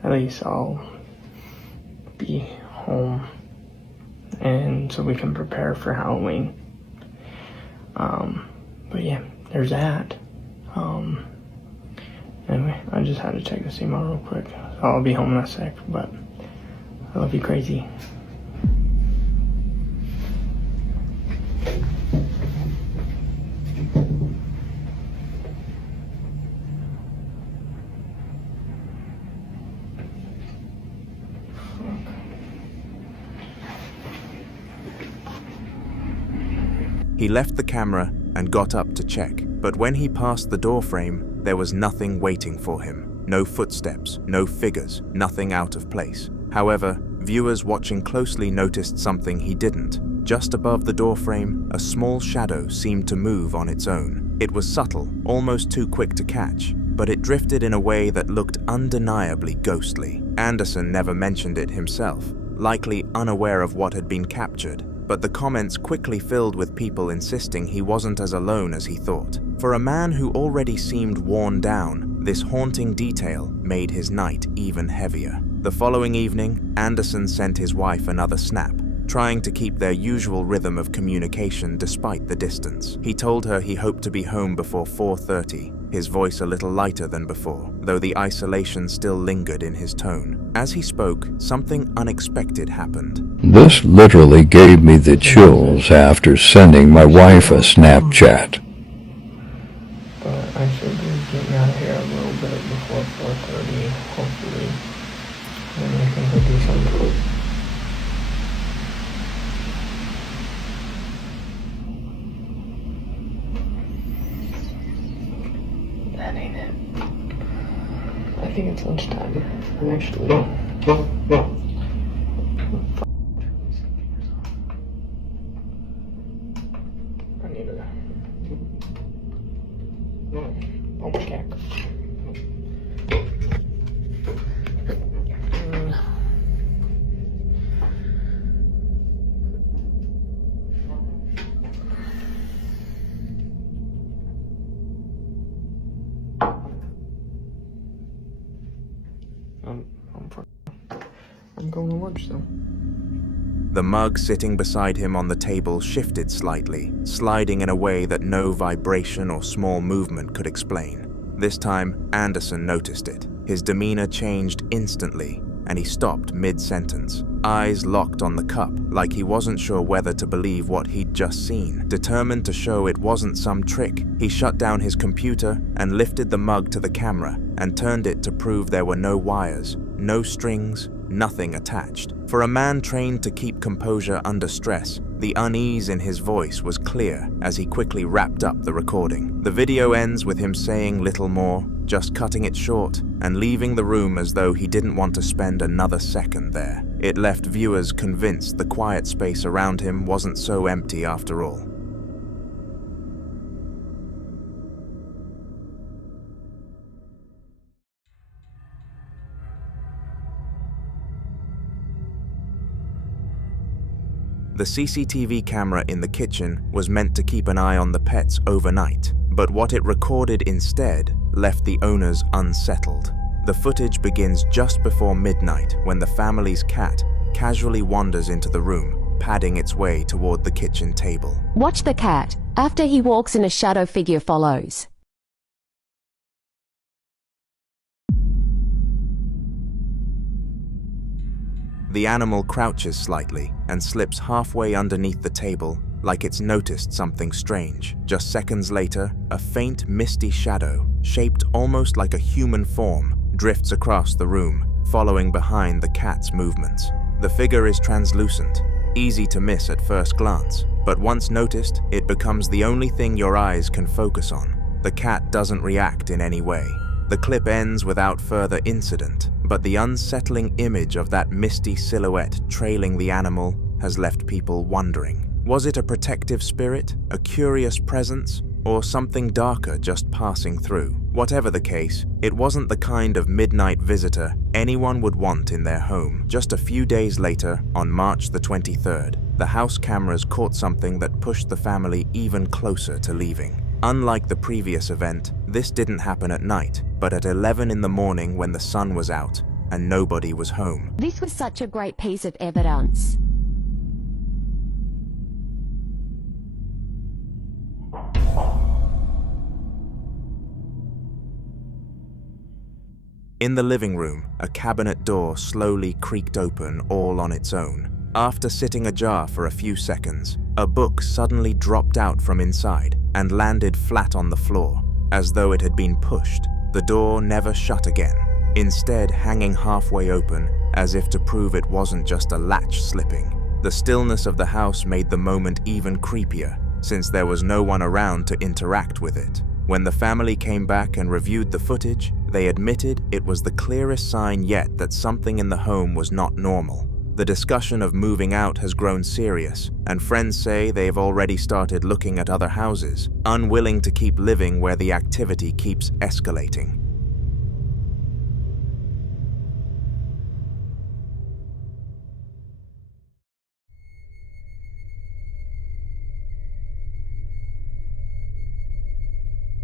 At least I'll be home, and so we can prepare for Halloween. But yeah, there's that. Anyway, I just had to check the email real quick. I'll be home in a sec, but I love you crazy. He left the camera and got up to check, but when he passed the doorframe, there was nothing waiting for him. No footsteps, no figures, nothing out of place. However, viewers watching closely noticed something he didn't. Just above the doorframe, a small shadow seemed to move on its own. It was subtle, almost too quick to catch, but it drifted in a way that looked undeniably ghostly. Anderson never mentioned it himself, likely unaware of what had been captured. But the comments quickly filled with people insisting he wasn't as alone as he thought. For a man who already seemed worn down, this haunting detail made his night even heavier. The following evening, Anderson sent his wife another snap, trying to keep their usual rhythm of communication despite the distance. He told her he hoped to be home before 4:30, his voice a little lighter than before, though the isolation still lingered in his tone. As he spoke, something unexpected happened. This literally gave me the chills after sending my wife a Snapchat. But I should be getting out of here a little bit before 4:30, hopefully. And I think we'll do something. That ain't it. I think it's lunchtime, actually. I need a pump jack. I'm going to lunch though. The mug sitting beside him on the table shifted slightly, sliding in a way that no vibration or small movement could explain. This time, Anderson noticed it. His demeanor changed instantly, and he stopped mid-sentence, eyes locked on the cup, like he wasn't sure whether to believe what he'd just seen. Determined to show it wasn't some trick, he shut down his computer and lifted the mug to the camera and turned it to prove there were no wires, no strings, nothing attached. For a man trained to keep composure under stress, the unease in his voice was clear as he quickly wrapped up the recording. The video ends with him saying little more, just cutting it short and leaving the room as though he didn't want to spend another second there. It left viewers convinced the quiet space around him wasn't so empty after all. The CCTV camera in the kitchen was meant to keep an eye on the pets overnight, but what it recorded instead left the owners unsettled. The footage begins just before midnight when the family's cat casually wanders into the room, padding its way toward the kitchen table. Watch the cat. After he walks in, a shadow figure follows. The animal crouches slightly and slips halfway underneath the table like it's noticed something strange. Just seconds later, a faint, misty shadow, shaped almost like a human form, drifts across the room, following behind the cat's movements. The figure is translucent, easy to miss at first glance, but once noticed, it becomes the only thing your eyes can focus on. The cat doesn't react in any way. The clip ends without further incident, but the unsettling image of that misty silhouette trailing the animal has left people wondering. Was it a protective spirit, a curious presence, or something darker just passing through? Whatever the case, it wasn't the kind of midnight visitor anyone would want in their home. Just a few days later, on March the 23rd, the house cameras caught something that pushed the family even closer to leaving. Unlike the previous event, this didn't happen at night, but at 11 in the morning when the sun was out and nobody was home. This was such a great piece of evidence. In the living room, a cabinet door slowly creaked open all on its own. After sitting ajar for a few seconds, a book suddenly dropped out from inside and landed flat on the floor, as though it had been pushed. The door never shut again, instead hanging halfway open as if to prove it wasn't just a latch slipping. The stillness of the house made the moment even creepier, since there was no one around to interact with it. When the family came back and reviewed the footage, they admitted it was the clearest sign yet that something in the home was not normal. The discussion of moving out has grown serious, and friends say they've already started looking at other houses, unwilling to keep living where the activity keeps escalating.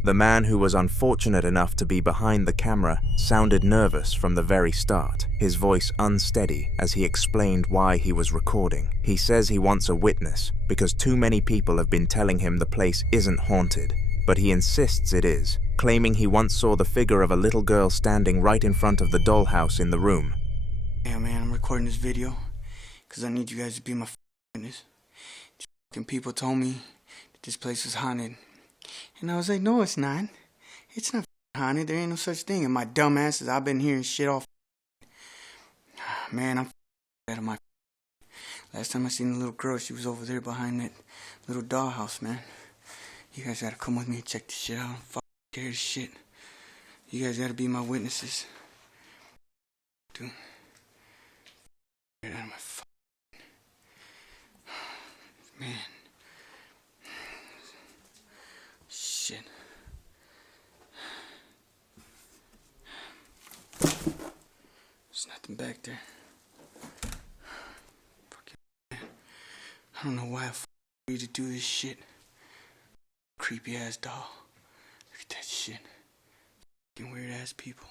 The man who was unfortunate enough to be behind the camera sounded nervous from the very start, his voice unsteady as he explained why he was recording. He says he wants a witness because too many people have been telling him the place isn't haunted, but he insists it is, claiming he once saw the figure of a little girl standing right in front of the dollhouse in the room. Yeah, man, I'm recording this video because I need you guys to be my witness. These fucking people told me that this place is haunted. And I was like, no, it's not. It's not haunted. There ain't no such thing. And my dumb asses, I've been hearing shit all. Man, I'm out of my. Last time I seen the little girl, she was over there behind that little dollhouse, man. You guys gotta come with me and check this shit out. I'm scared as shit. You guys gotta be my witnesses. Dude. Get out of my man. Shit. There's nothing back there. Fucking man. I don't know why I need to do this shit. Creepy ass doll. Look at that shit. Fucking weird ass people.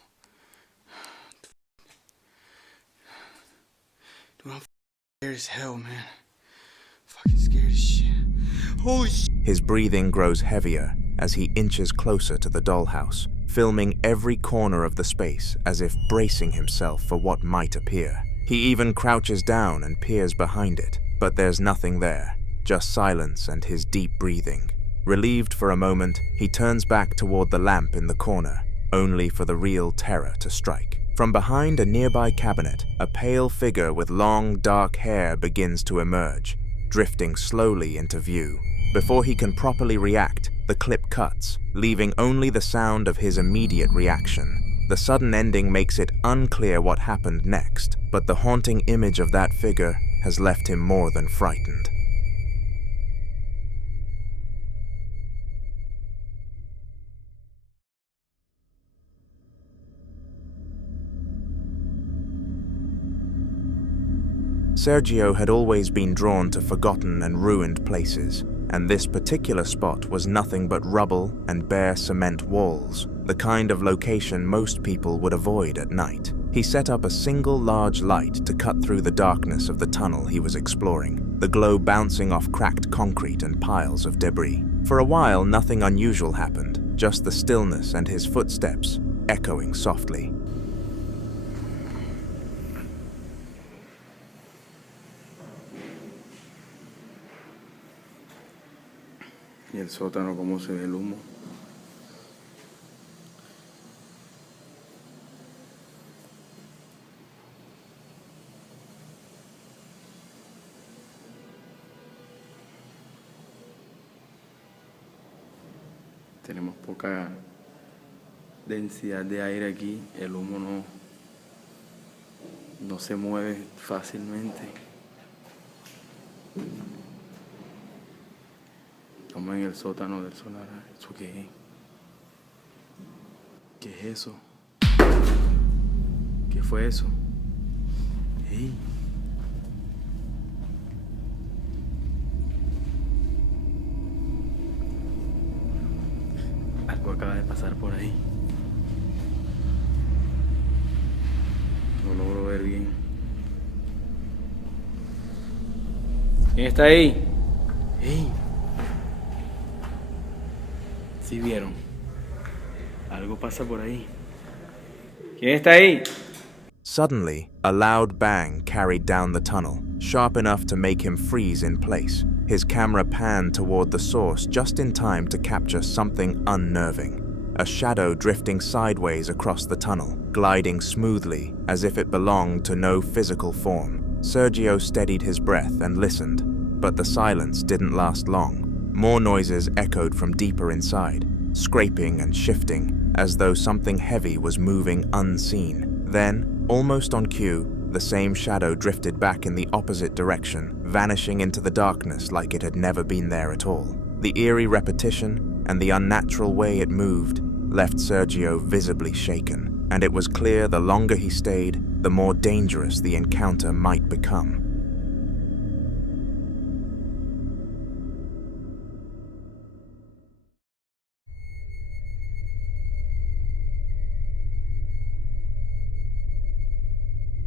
Dude, I'm Scared as hell, man. Fucking scared as shit. Holy shit. His breathing grows heavier as he inches closer to the dollhouse, filming every corner of the space as if bracing himself for what might appear. He even crouches down and peers behind it, but there's nothing there, just silence and his deep breathing. Relieved for a moment, he turns back toward the lamp in the corner, only for the real terror to strike. From behind a nearby cabinet, a pale figure with long, dark hair begins to emerge, drifting slowly into view. Before he can properly react, the clip cuts, leaving only the sound of his immediate reaction. The sudden ending makes it unclear what happened next, but the haunting image of that figure has left him more than frightened. Sergio had always been drawn to forgotten and ruined places, and this particular spot was nothing but rubble and bare cement walls, the kind of location most people would avoid at night. He set up a single large light to cut through the darkness of the tunnel he was exploring, the glow bouncing off cracked concrete and piles of debris. For a while, nothing unusual happened, just the stillness and his footsteps echoing softly. Y el sótano, cómo se ve el humo. Tenemos poca densidad de aire aquí, el humo no se mueve fácilmente. Estamos en el sótano del solar. ¿Eso qué es? ¿Qué es eso? ¿Qué fue eso? ¡Ey! Algo acaba de pasar por ahí. No logro ver bien. ¿Quién está ahí? ¡Ey! ¿Sí vieron? Algo pasa por ahí. ¿Quién está ahí? Suddenly, a loud bang carried down the tunnel, sharp enough to make him freeze in place. His camera panned toward the source just in time to capture something unnerving. A shadow drifting sideways across the tunnel, gliding smoothly as if it belonged to no physical form. Sergio steadied his breath and listened, but the silence didn't last long. More noises echoed from deeper inside, scraping and shifting, as though something heavy was moving unseen. Then, almost on cue, the same shadow drifted back in the opposite direction, vanishing into the darkness like it had never been there at all. The eerie repetition and the unnatural way it moved left Sergio visibly shaken, and it was clear the longer he stayed, the more dangerous the encounter might become.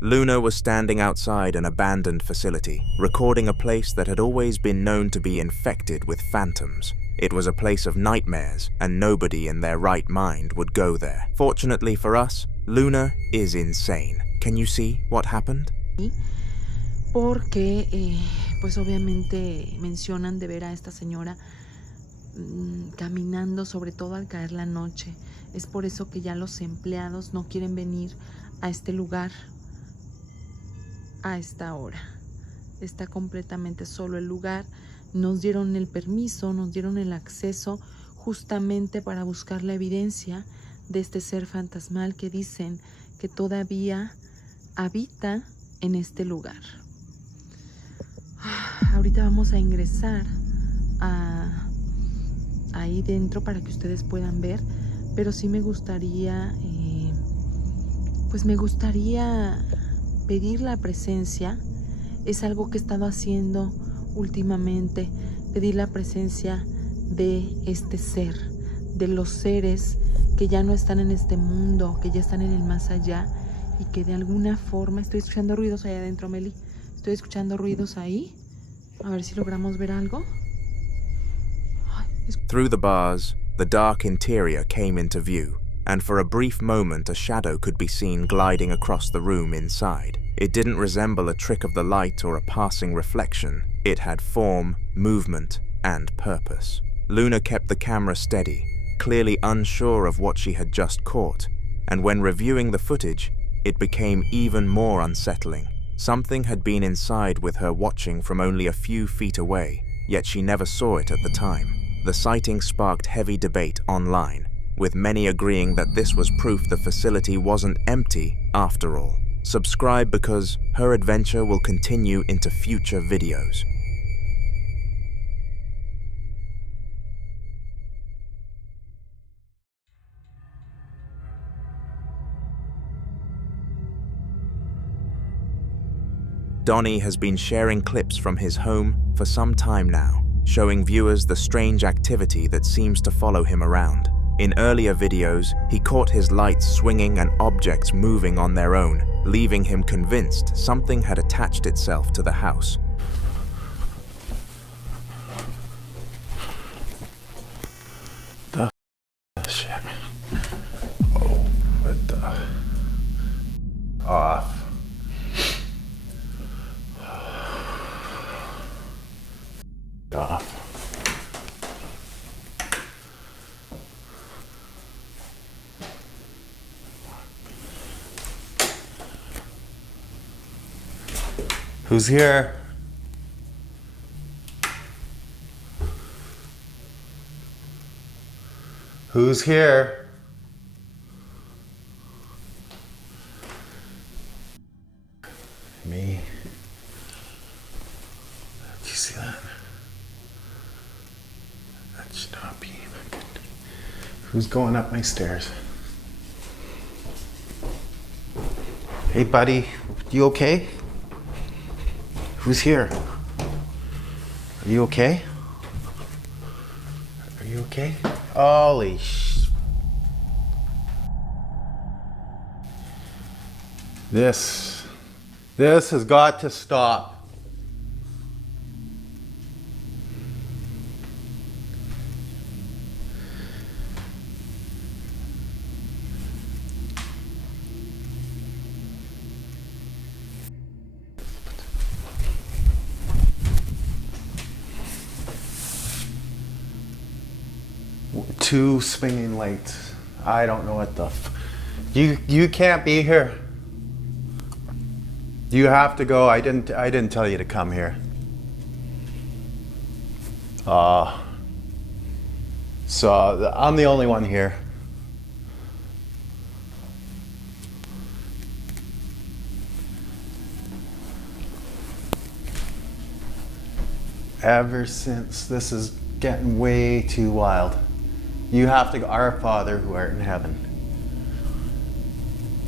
Luna was standing outside an abandoned facility, recording a place that had always been known to be infected with phantoms. It was a place of nightmares, and nobody in their right mind would go there. Fortunately for us, Luna is insane. Can you see what happened? Porque, pues obviamente mencionan de ver a esta señora caminando, sobre todo al caer la noche. Es por eso que ya los empleados no quieren venir a este lugar a esta hora. Está completamente solo el lugar. Nos dieron el permiso, nos dieron el acceso justamente para buscar la evidencia de este ser fantasmal que dicen que todavía habita en este lugar. Ahorita vamos a ingresar ahí dentro para que ustedes puedan ver, pero sí me gustaría pedir la presencia. Es algo que he estado haciendo últimamente, pedir la presencia de este ser, de los seres que ya no están en este mundo, que ya están en el más allá y que de alguna forma, estoy escuchando ruidos allá adentro, Meli, Estoy escuchando ruidos ahí. A ver si logramos ver algo. Through the bars, the dark interior came into view, and for a brief moment a shadow could be seen gliding across the room inside. It didn't resemble a trick of the light or a passing reflection. It had form, movement, and purpose. Luna kept the camera steady, clearly unsure of what she had just caught, and when reviewing the footage, it became even more unsettling. Something had been inside with her watching from only a few feet away, yet she never saw it at the time. The sighting sparked heavy debate online, with many agreeing that this was proof the facility wasn't empty after all. Subscribe because her adventure will continue into future videos. Donnie has been sharing clips from his home for some time now, showing viewers the strange activity that seems to follow him around. In earlier videos, he caught his lights swinging and objects moving on their own, leaving him convinced something had attached itself to the house. The shit. Oh, what the? Off. Off. Who's here? Who's here? Me. Do you see that? That should not be good. Who's going up my stairs? Hey buddy, you okay? Who's here? Are you okay? Are you okay? Holy sh... This has got to stop. Two swinging lights. I don't know what the you can't be here. You have to go. I didn't tell you to come here. So I'm the only one here. Ever since this is getting way too wild. You have to go, our Father who art in heaven,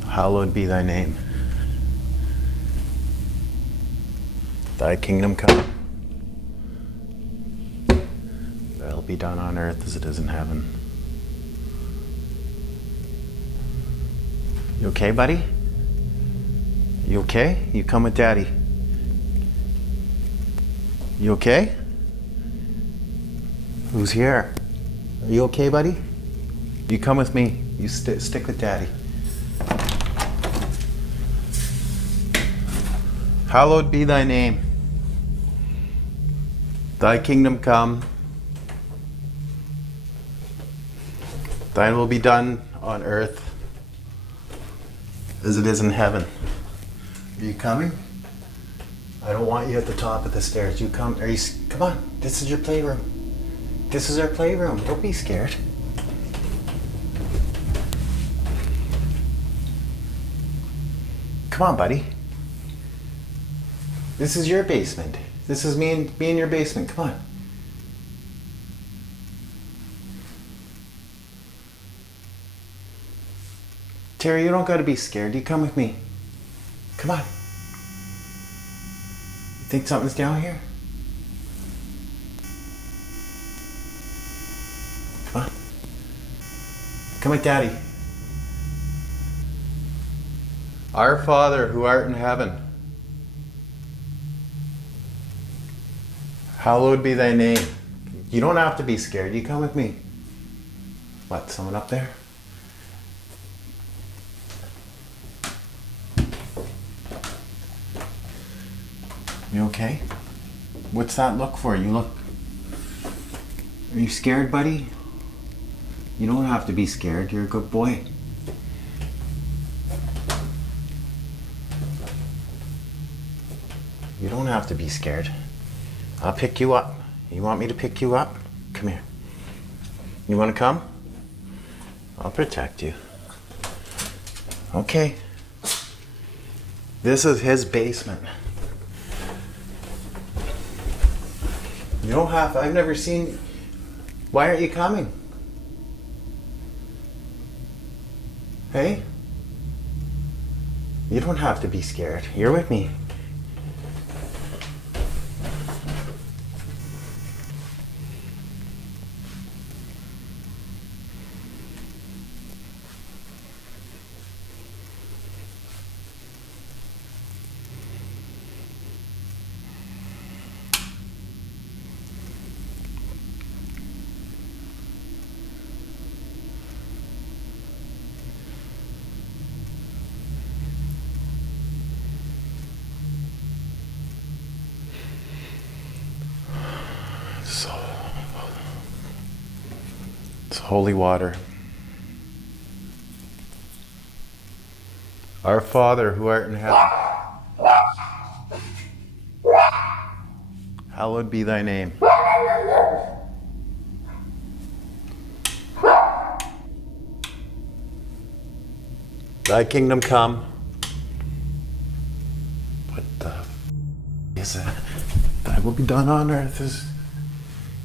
hallowed be thy name. Thy kingdom come. Thy'll be done on earth as it is in heaven. You okay, buddy? You okay? You come with Daddy. You okay? Who's here? Are you okay, buddy? You come with me. You stick with Daddy. Hallowed be thy name. Thy kingdom come. Thine will be done on earth as it is in heaven. Are you coming? I don't want you at the top of the stairs. You come. Come on. This is your playroom. This is our playroom. Don't be scared. Come on, buddy. This is your basement. This is me in your basement. Come on. Terry, you don't gotta be scared. You come with me. Come on. You think something's down here? Come on. Come with Daddy. Our Father who art in heaven, Hallowed be thy name. You don't have to be scared. You come with me. What, someone up there? You okay? What's that look for? You look... Are you scared, buddy? You don't have to be scared. You're a good boy. You don't have to be scared. I'll pick you up. You want me to pick you up? Come here. You want to come? I'll protect you. Okay. This is his basement. You don't have to. I've never seen... Why aren't you coming? Hey? You don't have to be scared. You're with me. It's holy water. Our Father who art in heaven, hallowed be thy name. Thy kingdom come. What the is it? Thy will be done on earth as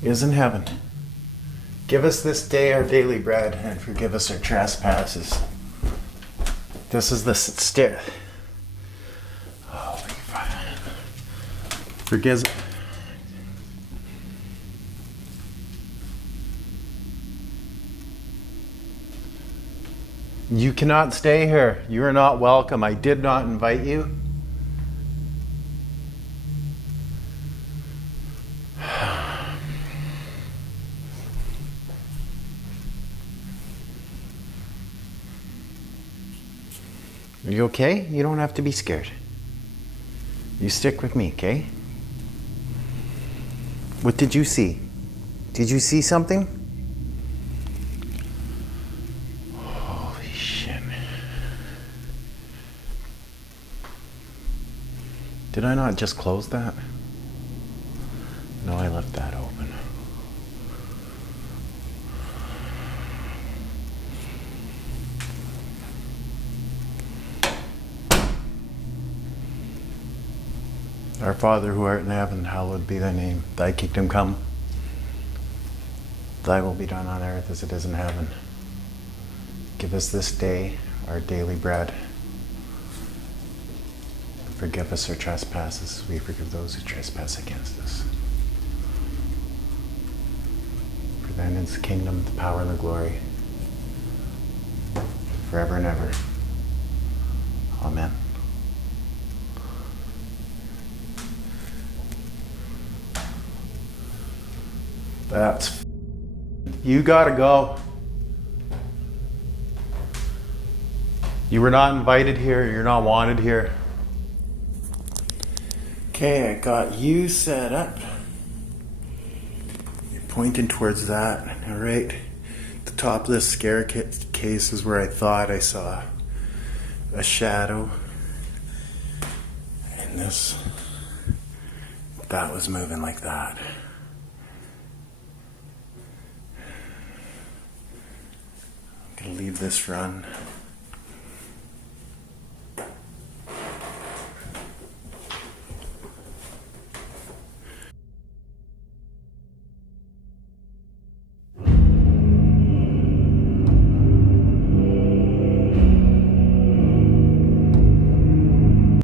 is in heaven. Give us this day our daily bread, and forgive us our trespasses. This is the stair. Holy fire. Forgive. You cannot stay here. You are not welcome. I did not invite you. Are you okay? You don't have to be scared. You stick with me, okay? What did you see? Did you see something? Holy shit. Did I not just close that? No, I left that open. Our Father who art in heaven, hallowed be thy name. Thy kingdom come. Thy will be done on earth as it is in heaven. Give us this day our daily bread. And forgive us our trespasses as we forgive those who trespass against us. For thine is the kingdom, the power, and the glory, forever and ever. Amen. That's... You gotta go. You were not invited here. You're not wanted here. Okay, I got you set up. You're pointing towards that. All right. The top of this staircase is where I thought I saw a shadow. And this... That was moving like that. I'm gonna leave this run.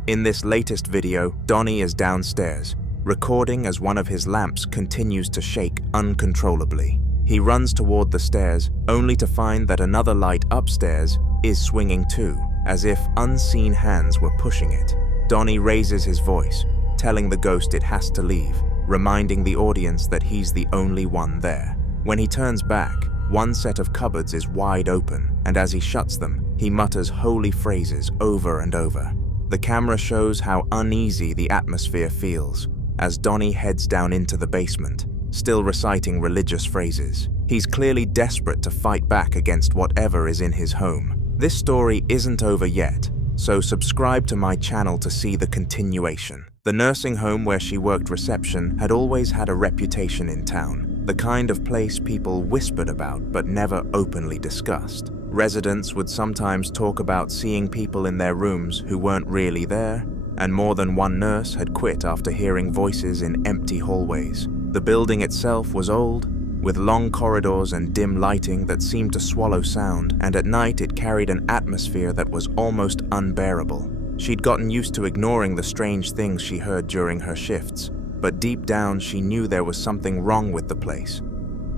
In this latest video, Donnie is downstairs, recording as one of his lamps continues to shake uncontrollably. He runs toward the stairs, only to find that another light upstairs is swinging too, as if unseen hands were pushing it. Donnie raises his voice, telling the ghost it has to leave, reminding the audience that he's the only one there. When he turns back, one set of cupboards is wide open, and as he shuts them, he mutters holy phrases over and over. The camera shows how uneasy the atmosphere feels as Donnie heads down into the basement, still reciting religious phrases. He's clearly desperate to fight back against whatever is in his home. This story isn't over yet, so subscribe to my channel to see the continuation. The nursing home where she worked reception had always had a reputation in town, the kind of place people whispered about but never openly discussed. Residents would sometimes talk about seeing people in their rooms who weren't really there, and more than one nurse had quit after hearing voices in empty hallways. The building itself was old, with long corridors and dim lighting that seemed to swallow sound, and at night it carried an atmosphere that was almost unbearable. She'd gotten used to ignoring the strange things she heard during her shifts, but deep down she knew there was something wrong with the place.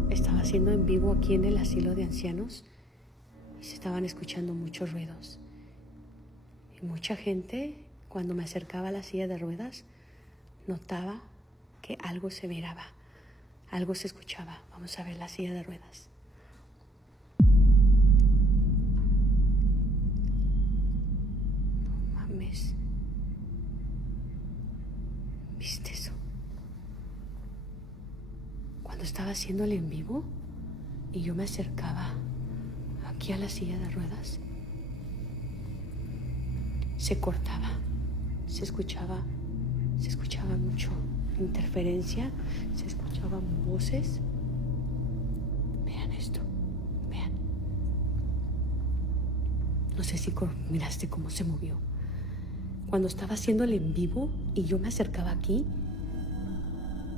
Estaba haciendo en vivo aquí en el asilo de ancianos y se estaban escuchando muchos ruidos. Y mucha gente, cuando me acercaba a la silla de ruedas, notaba que algo se miraba, algo se escuchaba. Vamos a ver la silla de ruedas. No mames. ¿Viste eso? Cuando estaba haciendo el en vivo y yo me acercaba aquí a la silla de ruedas, se cortaba, se escuchaba mucho interferencia, se escuchaban voces. Vean esto, vean. No sé si miraste cómo se movió. Cuando estaba haciendo el en vivo y yo me acercaba aquí,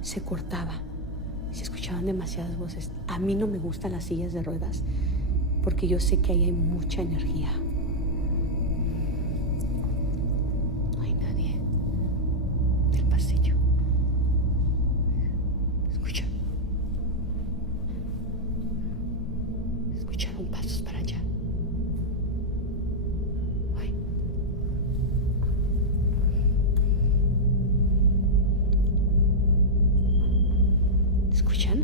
se cortaba, se escuchaban demasiadas voces. A mí no me gustan las sillas de ruedas porque yo sé que ahí hay mucha energía. No hay nadie del pasillo. Escucha. Escucharon pasos para allá. Ay. ¿Escuchan?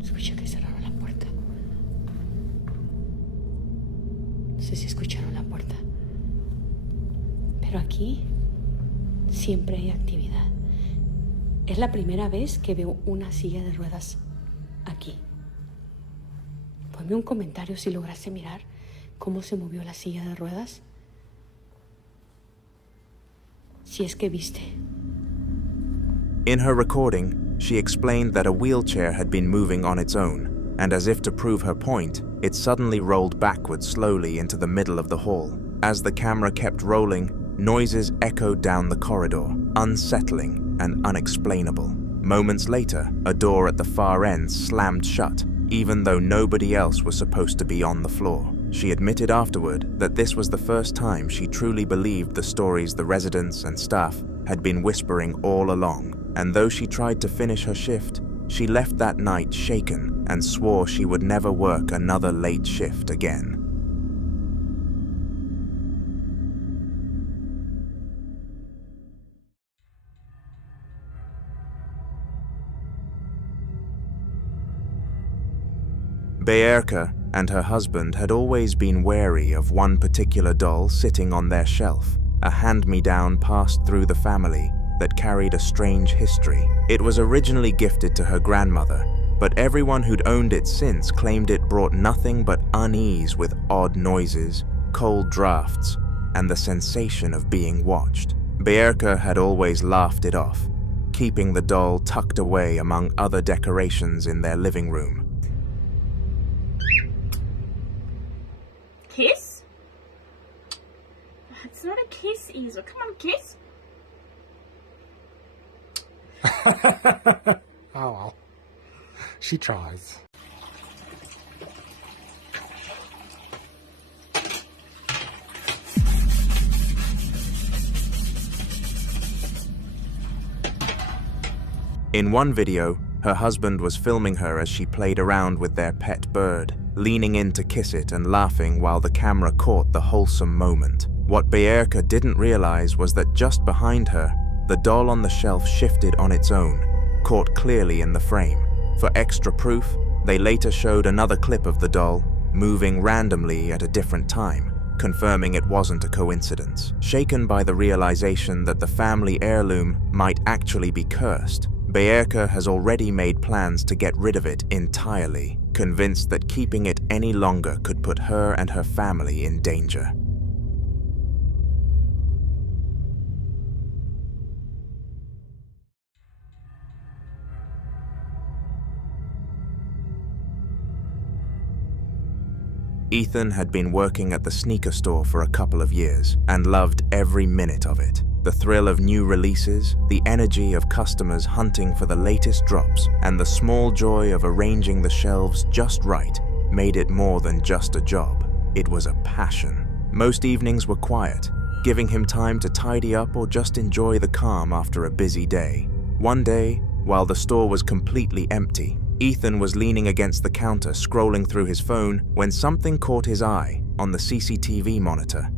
Escucha que cerraron la puerta. No sé si escucharon la puerta. Pero aquí siempre hay actividad. Es la primera vez que veo una silla de ruedas aquí. Ponme un comentario si lograste mirar cómo se movió la silla de ruedas. Si es que viste. In her recording, she explained that a wheelchair had been moving on its own, and as if to prove her point, it suddenly rolled backward slowly into the middle of the hall. As the camera kept rolling, noises echoed down the corridor, unsettling and unexplainable. Moments later, a door at the far end slammed shut, even though nobody else was supposed to be on the floor. She admitted afterward that this was the first time she truly believed the stories the residents and staff had been whispering all along. And though she tried to finish her shift, she left that night shaken and swore she would never work another late shift again. Beerka and her husband had always been wary of one particular doll sitting on their shelf, a hand-me-down passed through the family that carried a strange history. It was originally gifted to her grandmother, but everyone who'd owned it since claimed it brought nothing but unease with odd noises, cold drafts, and the sensation of being watched. Beerka had always laughed it off, keeping the doll tucked away among other decorations in their living room. Kiss? It's not a kiss, Isa. Come on, kiss. Oh well. She tries. In one video, her husband was filming her as she played around with their pet bird, leaning in to kiss it and laughing while the camera caught the wholesome moment. What Beerka didn't realize was that just behind her, the doll on the shelf shifted on its own, caught clearly in the frame. For extra proof, they later showed another clip of the doll moving randomly at a different time, confirming it wasn't a coincidence. Shaken by the realization that the family heirloom might actually be cursed, Bayerka has already made plans to get rid of it entirely, convinced that keeping it any longer could put her and her family in danger. Ethan had been working at the sneaker store for a couple of years and loved every minute of it. The thrill of new releases, the energy of customers hunting for the latest drops, and the small joy of arranging the shelves just right made it more than just a job. It was a passion. Most evenings were quiet, giving him time to tidy up or just enjoy the calm after a busy day. One day, while the store was completely empty, Ethan was leaning against the counter scrolling through his phone when something caught his eye on the CCTV monitor.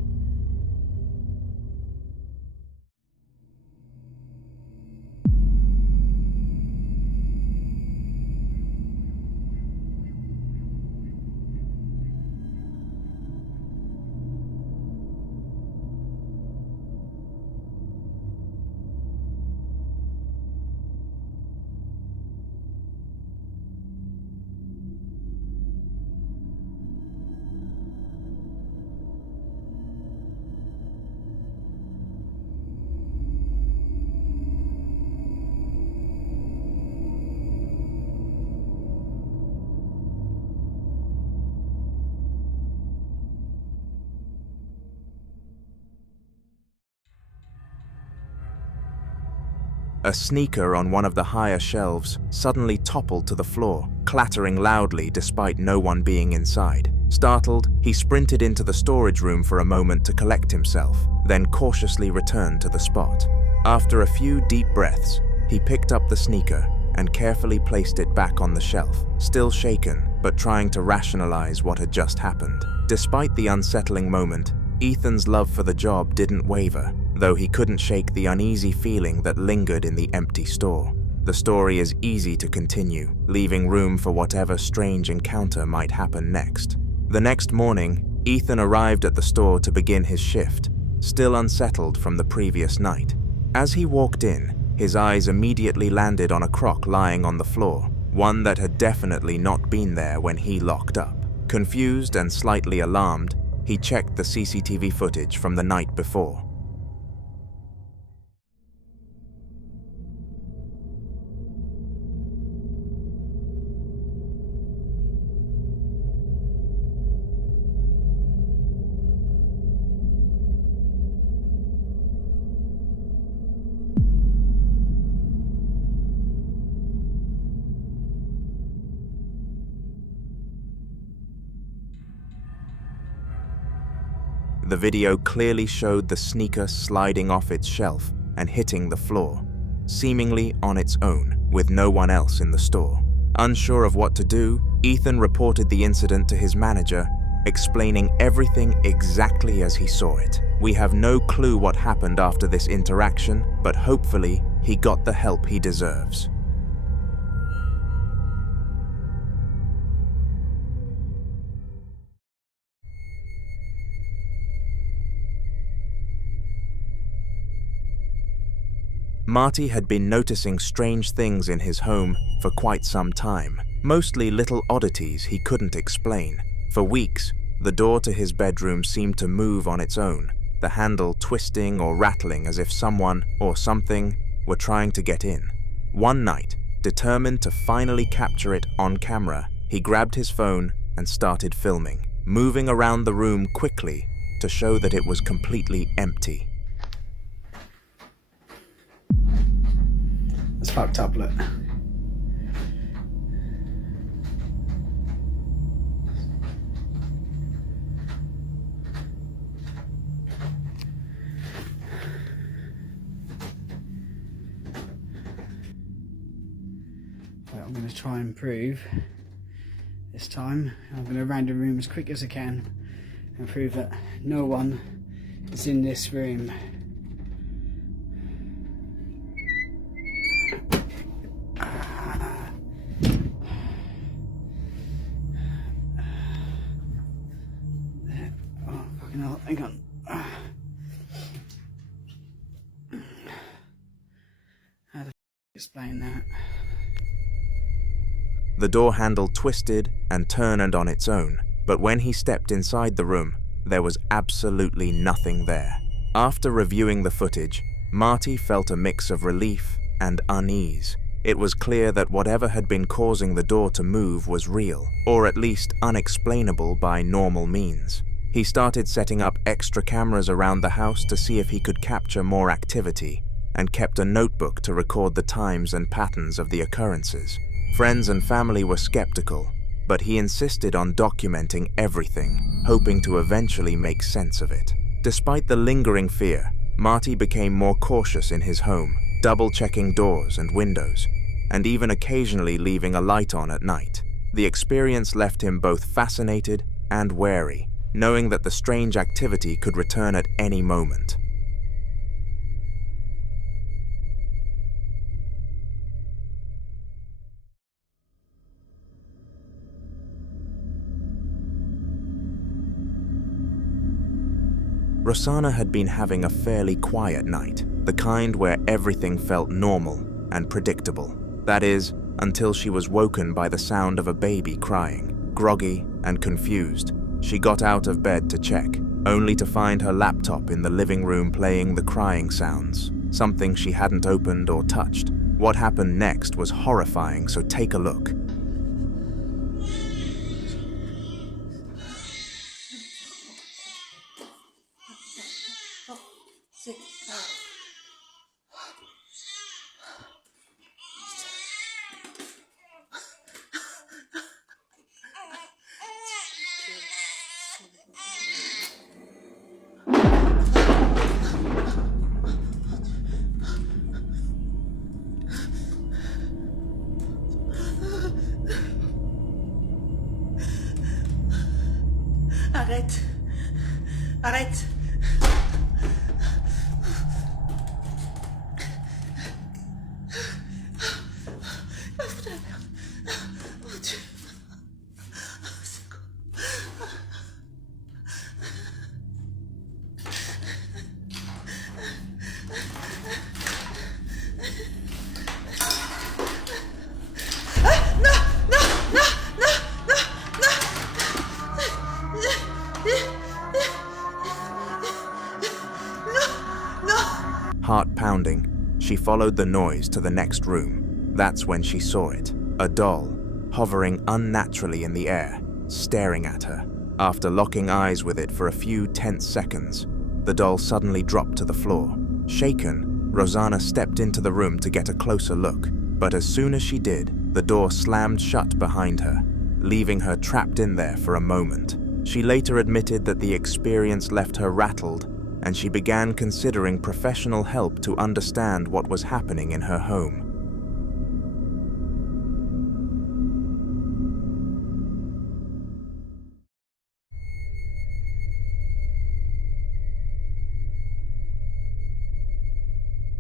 A sneaker on one of the higher shelves suddenly toppled to the floor, clattering loudly despite no one being inside. Startled, he sprinted into the storage room for a moment to collect himself, then cautiously returned to the spot. After a few deep breaths, he picked up the sneaker and carefully placed it back on the shelf, still shaken, but trying to rationalize what had just happened. Despite the unsettling moment, Ethan's love for the job didn't waver, though he couldn't shake the uneasy feeling that lingered in the empty store. The story is easy to continue, leaving room for whatever strange encounter might happen next. The next morning, Ethan arrived at the store to begin his shift, still unsettled from the previous night. As he walked in, his eyes immediately landed on a crock lying on the floor, one that had definitely not been there when he locked up. Confused and slightly alarmed, he checked the CCTV footage from the night before. The video clearly showed the sneaker sliding off its shelf and hitting the floor, seemingly on its own, with no one else in the store. Unsure of what to do, Ethan reported the incident to his manager, explaining everything exactly as he saw it. We have no clue what happened after this interaction, but hopefully he got the help he deserves. Marty had been noticing strange things in his home for quite some time, mostly little oddities he couldn't explain. For weeks, the door to his bedroom seemed to move on its own, the handle twisting or rattling as if someone or something were trying to get in. One night, determined to finally capture it on camera, he grabbed his phone and started filming, moving around the room quickly to show that it was completely empty. It's fucked up, look. I'm going to try and prove this time. I'm going to round the room as quick as I can and prove that no one is in this room. You know, hang on. How to explain that? The door handle twisted and turned on its own, but when he stepped inside the room, there was absolutely nothing there. After reviewing the footage, Marty felt a mix of relief and unease. It was clear that whatever had been causing the door to move was real, or at least unexplainable by normal means. He started setting up extra cameras around the house to see if he could capture more activity, and kept a notebook to record the times and patterns of the occurrences. Friends and family were skeptical, but he insisted on documenting everything, hoping to eventually make sense of it. Despite the lingering fear, Marty became more cautious in his home, double-checking doors and windows, and even occasionally leaving a light on at night. The experience left him both fascinated and wary, knowing that the strange activity could return at any moment. Rosanna had been having a fairly quiet night, the kind where everything felt normal and predictable. That is, until she was woken by the sound of a baby crying. Groggy and confused, she got out of bed to check, only to find her laptop in the living room playing the crying sounds, something she hadn't opened or touched. What happened next was horrifying, so take a look. Arrête. Arrête. Oh Dieu. C'est quoi? Heart pounding, she followed the noise to the next room. That's when she saw it. A doll, hovering unnaturally in the air, staring at her. After locking eyes with it for a few tense seconds, the doll suddenly dropped to the floor. Shaken, Rosanna stepped into the room to get a closer look, but as soon as she did, the door slammed shut behind her, leaving her trapped in there for a moment. She later admitted that the experience left her rattled, and she began considering professional help to understand what was happening in her home.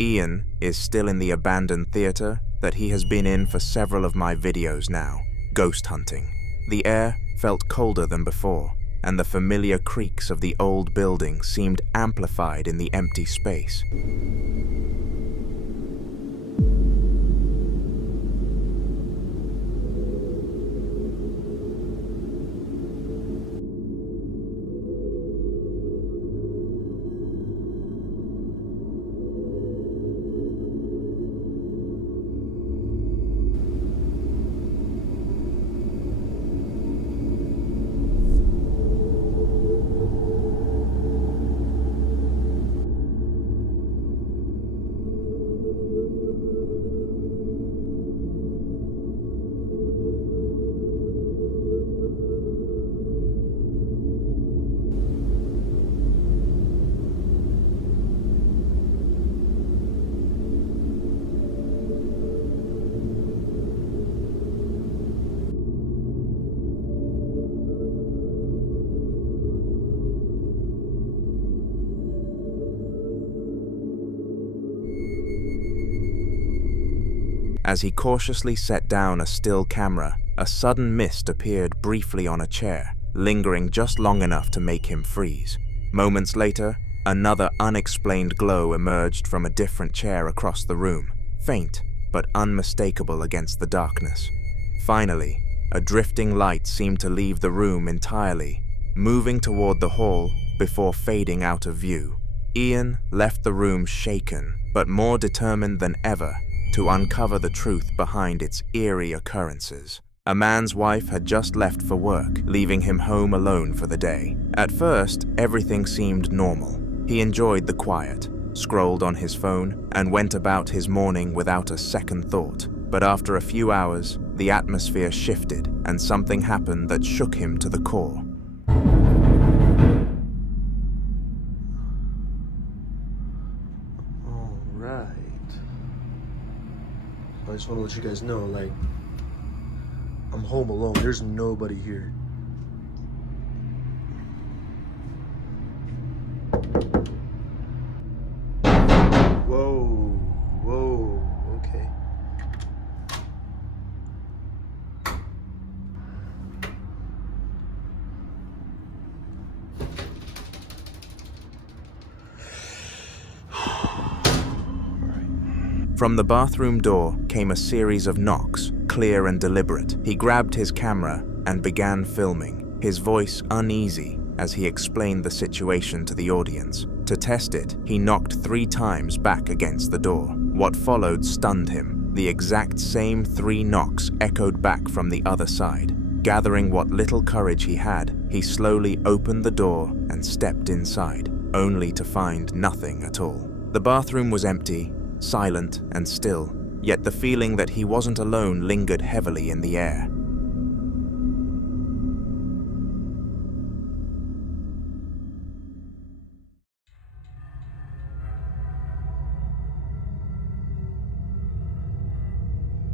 Ian is still in the abandoned theater that he has been in for several of my videos now, ghost hunting. The air felt colder than before, and the familiar creaks of the old building seemed amplified in the empty space. As he cautiously set down a still camera, a sudden mist appeared briefly on a chair, lingering just long enough to make him freeze. Moments later, another unexplained glow emerged from a different chair across the room, faint but unmistakable against the darkness. Finally, a drifting light seemed to leave the room entirely, moving toward the hall before fading out of view. Ian left the room shaken, but more determined than ever to uncover the truth behind its eerie occurrences. A man's wife had just left for work, leaving him home alone for the day. At first, everything seemed normal. He enjoyed the quiet, scrolled on his phone, and went about his morning without a second thought. But after a few hours, the atmosphere shifted, and something happened that shook him to the core. Alright. I just want to let you guys know, like, I'm home alone. There's nobody here. Whoa, whoa, okay. From the bathroom door came a series of knocks, clear and deliberate. He grabbed his camera and began filming, his voice uneasy as he explained the situation to the audience. To test it, he knocked 3 times back against the door. What followed stunned him. The exact same 3 knocks echoed back from the other side. Gathering what little courage he had, he slowly opened the door and stepped inside, only to find nothing at all. The bathroom was empty, silent and still, yet the feeling that he wasn't alone lingered heavily in the air.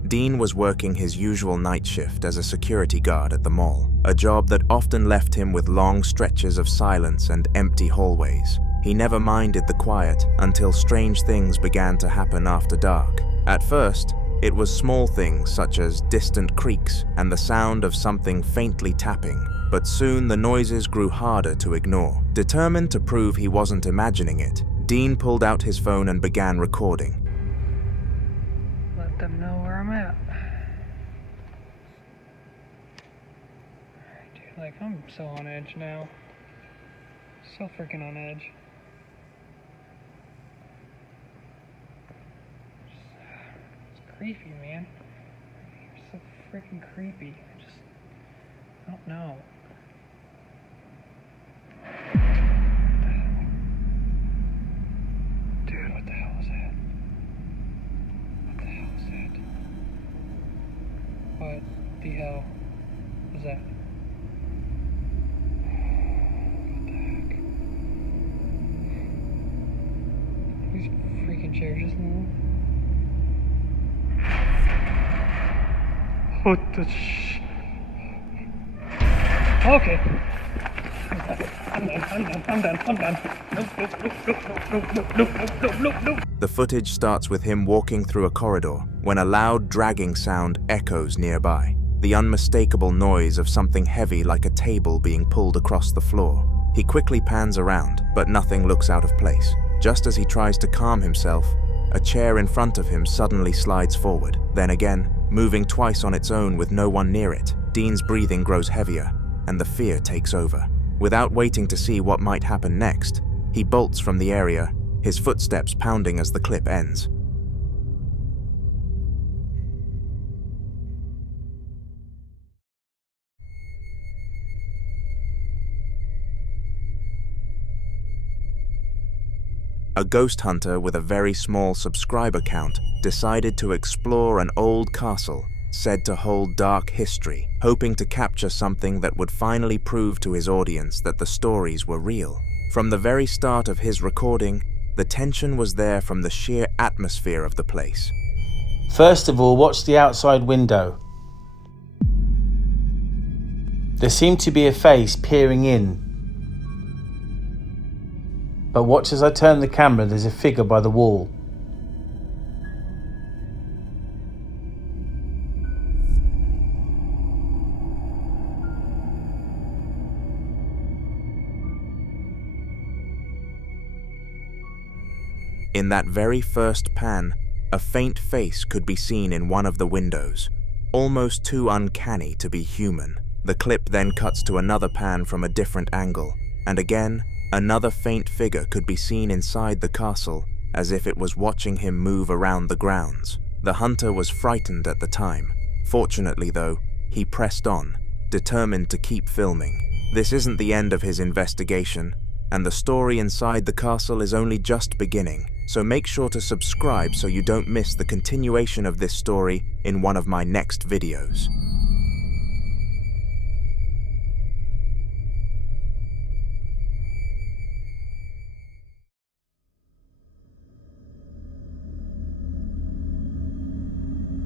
Dean was working his usual night shift as a security guard at the mall, a job that often left him with long stretches of silence and empty hallways. He never minded the quiet until strange things began to happen after dark. At first, it was small things such as distant creaks and the sound of something faintly tapping, but soon the noises grew harder to ignore. Determined to prove he wasn't imagining it, Dean pulled out his phone and began recording. Let them know where I'm at. Dude, like, I'm so on edge now. So freaking on edge. Creepy, man. You're so freaking creepy. I don't know. Dude, what the hell was that? What the hell was that? What the hell was that? What the heck? These freaking chairs just moved. What the Okay. I'm done. Nope. The footage starts with him walking through a corridor when a loud dragging sound echoes nearby. The unmistakable noise of something heavy like a table being pulled across the floor. He quickly pans around, but nothing looks out of place. Just as he tries to calm himself, a chair in front of him suddenly slides forward. Then again, moving twice on its own with no one near it, Dean's breathing grows heavier, and the fear takes over. Without waiting to see what might happen next, he bolts from the area, his footsteps pounding as the clip ends. A ghost hunter with a very small subscriber count decided to explore an old castle said to hold dark history, hoping to capture something that would finally prove to his audience that the stories were real. From the very start of his recording, the tension was there from the sheer atmosphere of the place. First of all, watch the outside window. There seemed to be a face peering in. But watch as I turn the camera, there's a figure by the wall. In that very first pan, a faint face could be seen in one of the windows, almost too uncanny to be human. The clip then cuts to another pan from a different angle, and again, another faint figure could be seen inside the castle, as if it was watching him move around the grounds. The hunter was frightened at the time. Fortunately though, he pressed on, determined to keep filming. This isn't the end of his investigation, and the story inside the castle is only just beginning, so make sure to subscribe so you don't miss the continuation of this story in one of my next videos.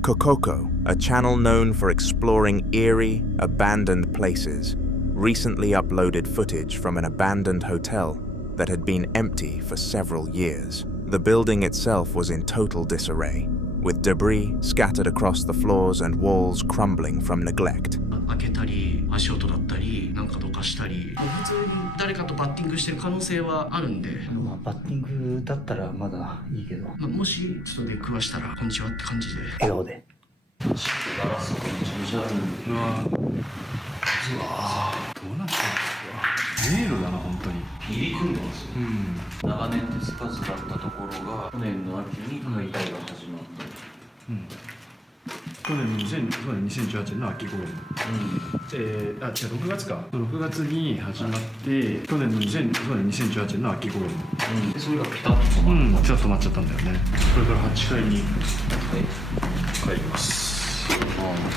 Kokoko, a channel known for exploring eerie, abandoned places, recently uploaded footage from an abandoned hotel that had been empty for several years. The building itself was in total disarray, with debris scattered across the floors and walls crumbling from neglect. 開けたり足音だったりなんかどかしたり普通に誰かとバッティングしてる可能性はあるんで、バッティングだったらまだいいけど、もしちょっと出くわしたらこんにちはって感じで笑顔でガラスがめちゃめちゃある。うわどうなってんですか。迷路だな本当に。入り組んでますよ。長年手つかずだったところが去年の秋に解体が始まって。去年2018年の秋頃に、違う6月か6月に始まって去年の2018年の秋頃に、それがピタッと止まった、ピタッと止まっちゃったんだよね。これから8階に帰ります。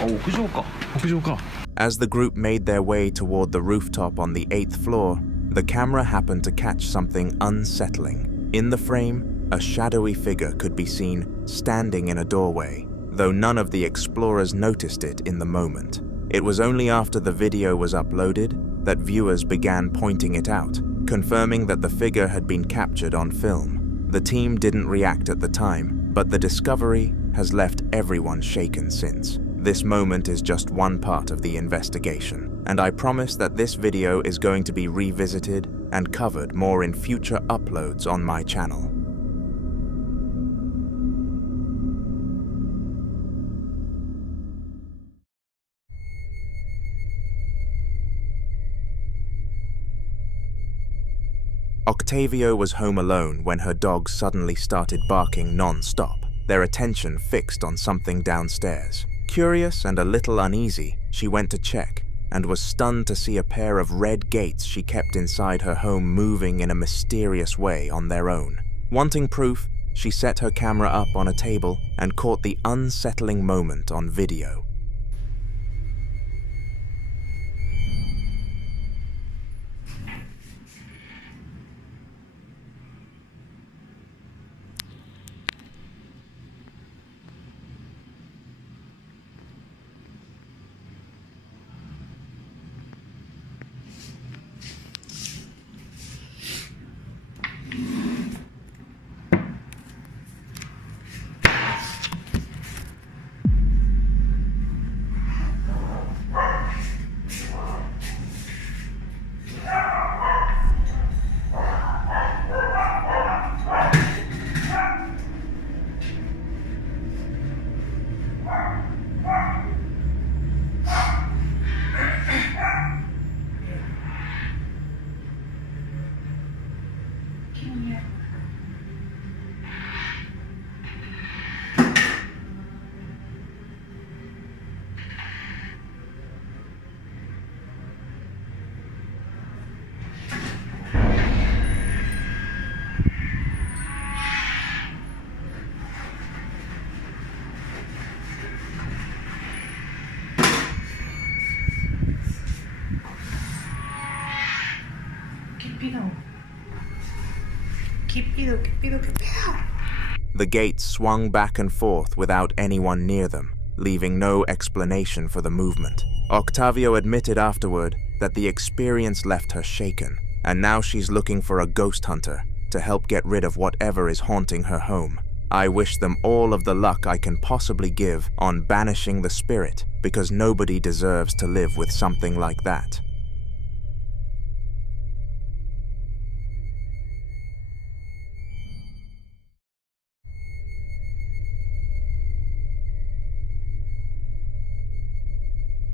屋上か。屋上か。As the group made their way toward the rooftop on the 8th floor, the camera happened to catch something unsettling. In the frame, a shadowy figure could be seen standing in a doorway, though none of the explorers noticed it in the moment. It was only after the video was uploaded that viewers began pointing it out, confirming that the figure had been captured on film. The team didn't react at the time, but the discovery has left everyone shaken since. This moment is just one part of the investigation, and I promise that this video is going to be revisited and covered more in future uploads on my channel. Octavio was home alone when her dogs suddenly started barking non-stop, their attention fixed on something downstairs. Curious and a little uneasy, she went to check and was stunned to see a pair of red gates she kept inside her home moving in a mysterious way on their own. Wanting proof, she set her camera up on a table and caught the unsettling moment on video. The gates swung back and forth without anyone near them, leaving no explanation for the movement. Octavio admitted afterward that the experience left her shaken, and now she's looking for a ghost hunter to help get rid of whatever is haunting her home. I wish them all of the luck I can possibly give on banishing the spirit, because nobody deserves to live with something like that.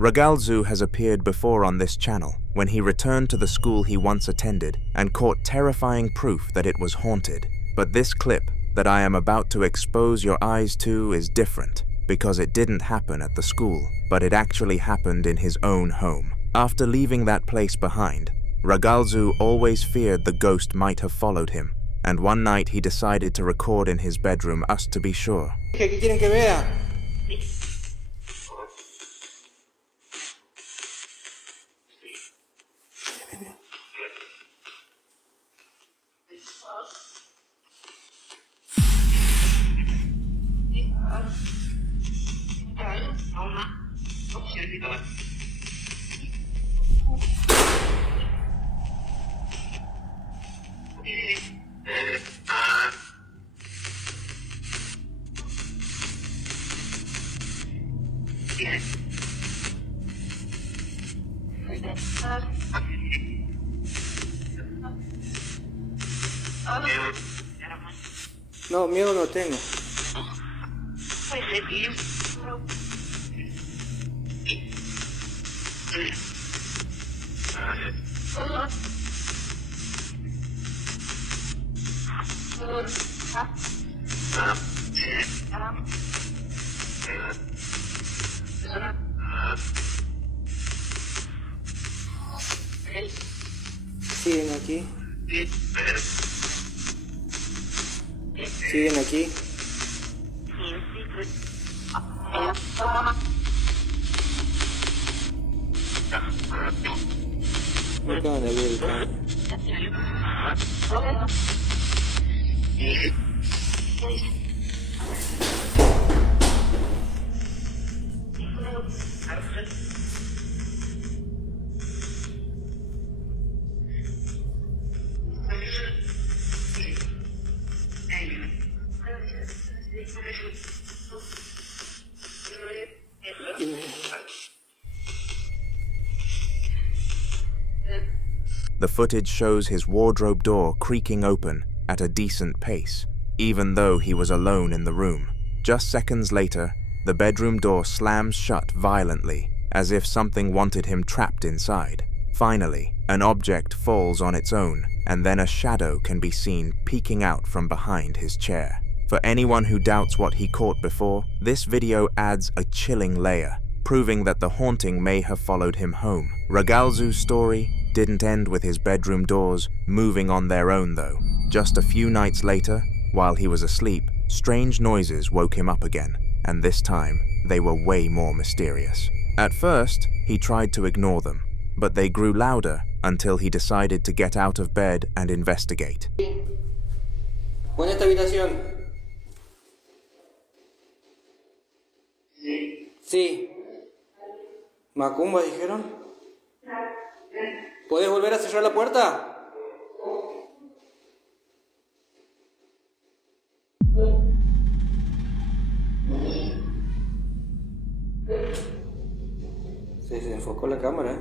Ragalzu has appeared before on this channel when he returned to the school he once attended and caught terrifying proof that it was haunted. But this clip that I am about to expose your eyes to is different because it didn't happen at the school, but it actually happened in his own home. After leaving that place behind, Ragalzu always feared the ghost might have followed him, and one night he decided to record in his bedroom just to be sure. ¿Qué quieren que vea? No, miedo no tengo. Siguen aquí. Siguen aquí. Me acaban de abrir el carro. The footage shows his wardrobe door creaking open at a decent pace, even though he was alone in the room. Just seconds later, the bedroom door slams shut violently, as if something wanted him trapped inside. Finally, an object falls on its own, and then a shadow can be seen peeking out from behind his chair. For anyone who doubts what he caught before, this video adds a chilling layer, proving that the haunting may have followed him home. Ragalzu's story didn't end with his bedroom doors moving on their own though. Just a few nights later, while he was asleep, strange noises woke him up again, and this time, they were way more mysterious. At first, he tried to ignore them, but they grew louder until he decided to get out of bed and investigate. ¿Pon esta habitación? Sí. ¿Macumba dijeron? ¿Puedes volver a cerrar la puerta? Se desenfocó la cámara.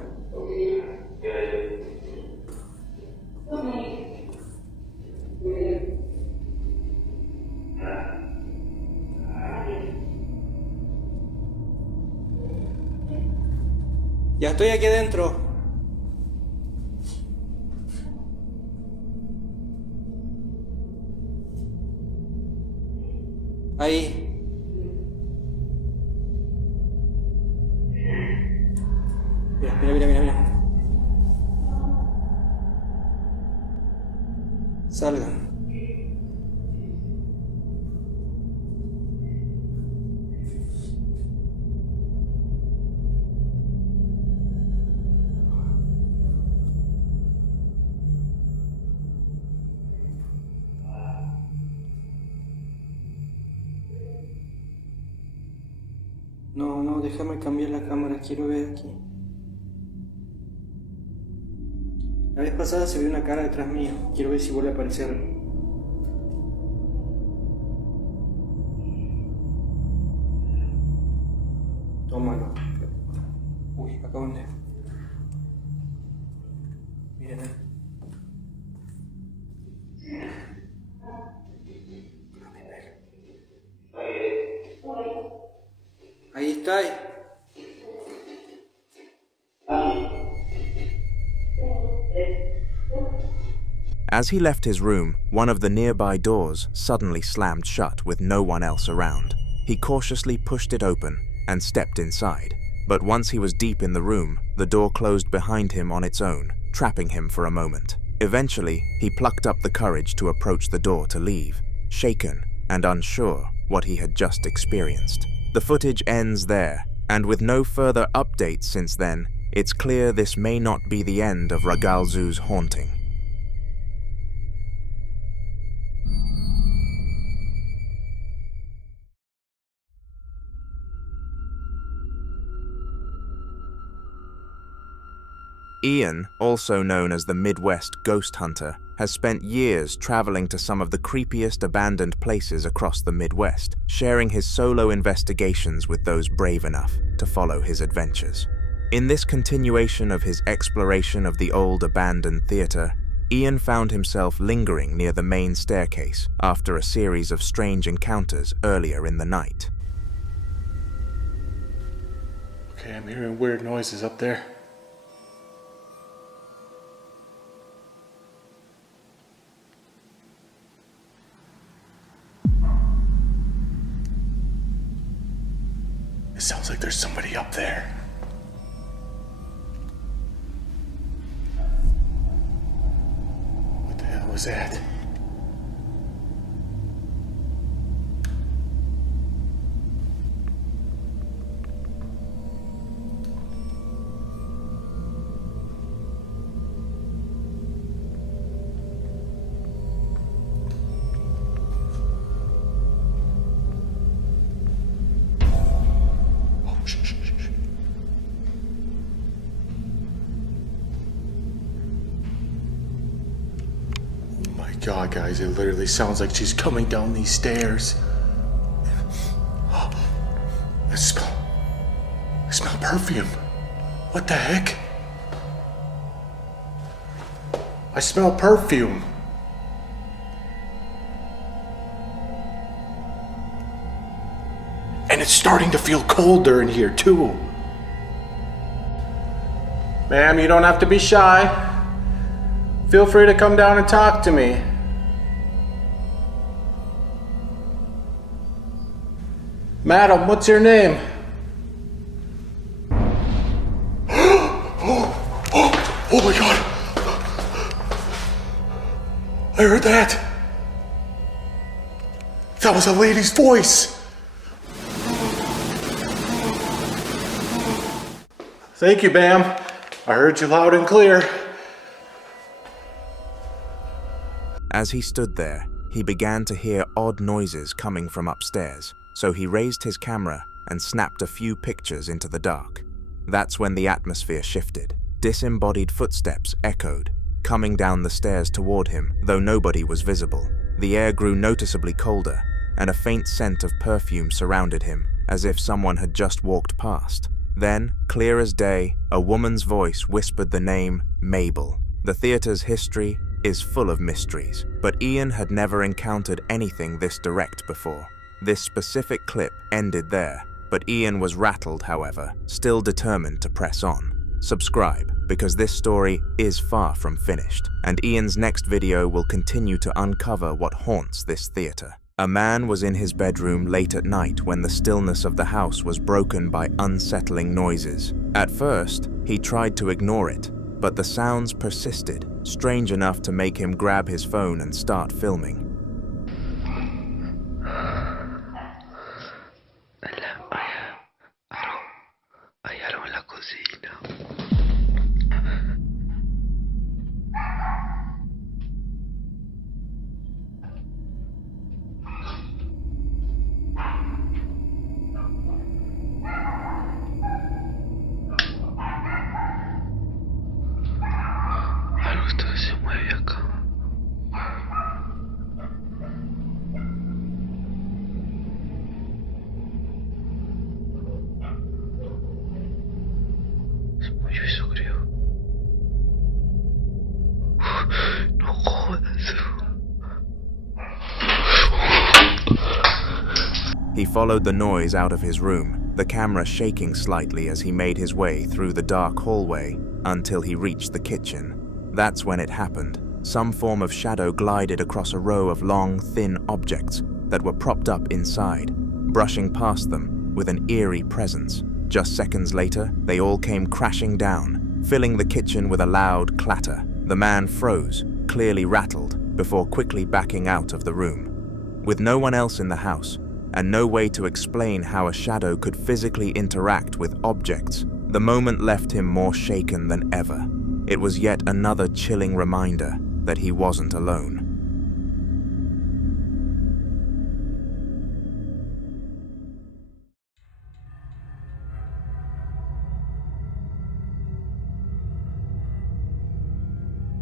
Ya estoy aquí adentro. Ahí. Mira. Salgan. No, déjame cambiar la cámara, quiero ver aquí. La vez pasada se vio una cara detrás mío, quiero ver si vuelve a aparecer. Tómalo. Uy, acaban de... Miren. Ahí está. As he left his room, one of the nearby doors suddenly slammed shut with no one else around. He cautiously pushed it open and stepped inside. But once he was deep in the room, the door closed behind him on its own, trapping him for a moment. Eventually, he plucked up the courage to approach the door to leave, shaken and unsure what he had just experienced. The footage ends there, and with no further updates since then, it's clear this may not be the end of Ragalzu's haunting. Ian, also known as the Midwest Ghost Hunter, has spent years traveling to some of the creepiest abandoned places across the Midwest, sharing his solo investigations with those brave enough to follow his adventures. In this continuation of his exploration of the old abandoned theater, Ian found himself lingering near the main staircase after a series of strange encounters earlier in the night. Okay, I'm hearing weird noises up there. It sounds like there's somebody up there. What the hell was that? God, guys, it literally sounds like she's coming down these stairs. I smell perfume. What the heck? I smell perfume. And it's starting to feel colder in here, too. Ma'am, you don't have to be shy. Feel free to come down and talk to me. Madam, what's your name? Oh my God. I heard that. That was a lady's voice. Thank you, ma'am. I heard you loud and clear. As he stood there, he began to hear odd noises coming from upstairs, so he raised his camera and snapped a few pictures into the dark. That's when the atmosphere shifted. Disembodied footsteps echoed, coming down the stairs toward him, though nobody was visible. The air grew noticeably colder, and a faint scent of perfume surrounded him, as if someone had just walked past. Then, clear as day, a woman's voice whispered the name Mabel. The theater's history is full of mysteries, but Ian had never encountered anything this direct before. This specific clip ended there, but Ian was rattled, however, still determined to press on. Subscribe, because this story is far from finished, and Ian's next video will continue to uncover what haunts this theater. A man was in his bedroom late at night when the stillness of the house was broken by unsettling noises. At first, he tried to ignore it, but the sounds persisted, strange enough to make him grab his phone and start filming. He followed the noise out of his room, the camera shaking slightly as he made his way through the dark hallway until he reached the kitchen. That's when it happened. Some form of shadow glided across a row of long, thin objects that were propped up inside, brushing past them with an eerie presence. Just seconds later, they all came crashing down, filling the kitchen with a loud clatter. The man froze, clearly rattled, before quickly backing out of the room. With no one else in the house, and no way to explain how a shadow could physically interact with objects, the moment left him more shaken than ever. It was yet another chilling reminder that he wasn't alone.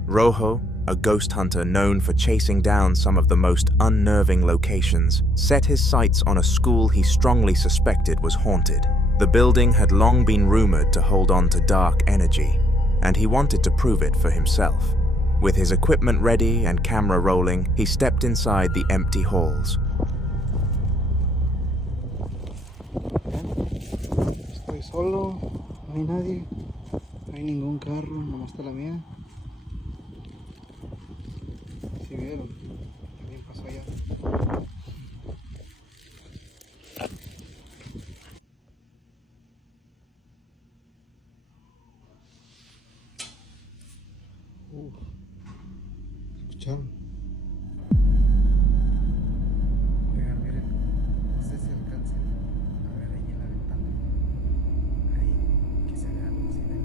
Rojo, a ghost hunter known for chasing down some of the most unnerving locations, set his sights on a school he strongly suspected was haunted. The building had long been rumored to hold on to dark energy, and he wanted to prove it for himself. With his equipment ready and camera rolling, he stepped inside the empty halls. Estoy solo, no hay nadie, no hay ningún carro, nomás está la mía. Si vieron, alguien pasó allá. ¿Escucharon? Oigan, miren, no sé si alcancen a ver ahí en la ventana. Ahí, que se vea algo, ¿sí ven?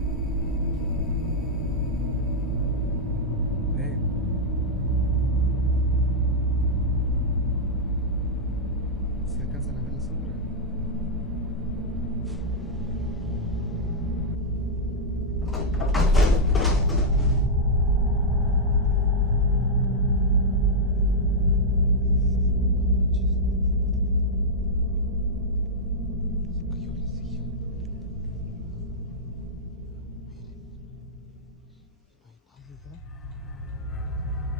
¿Sí alcanzan a ver la sombra?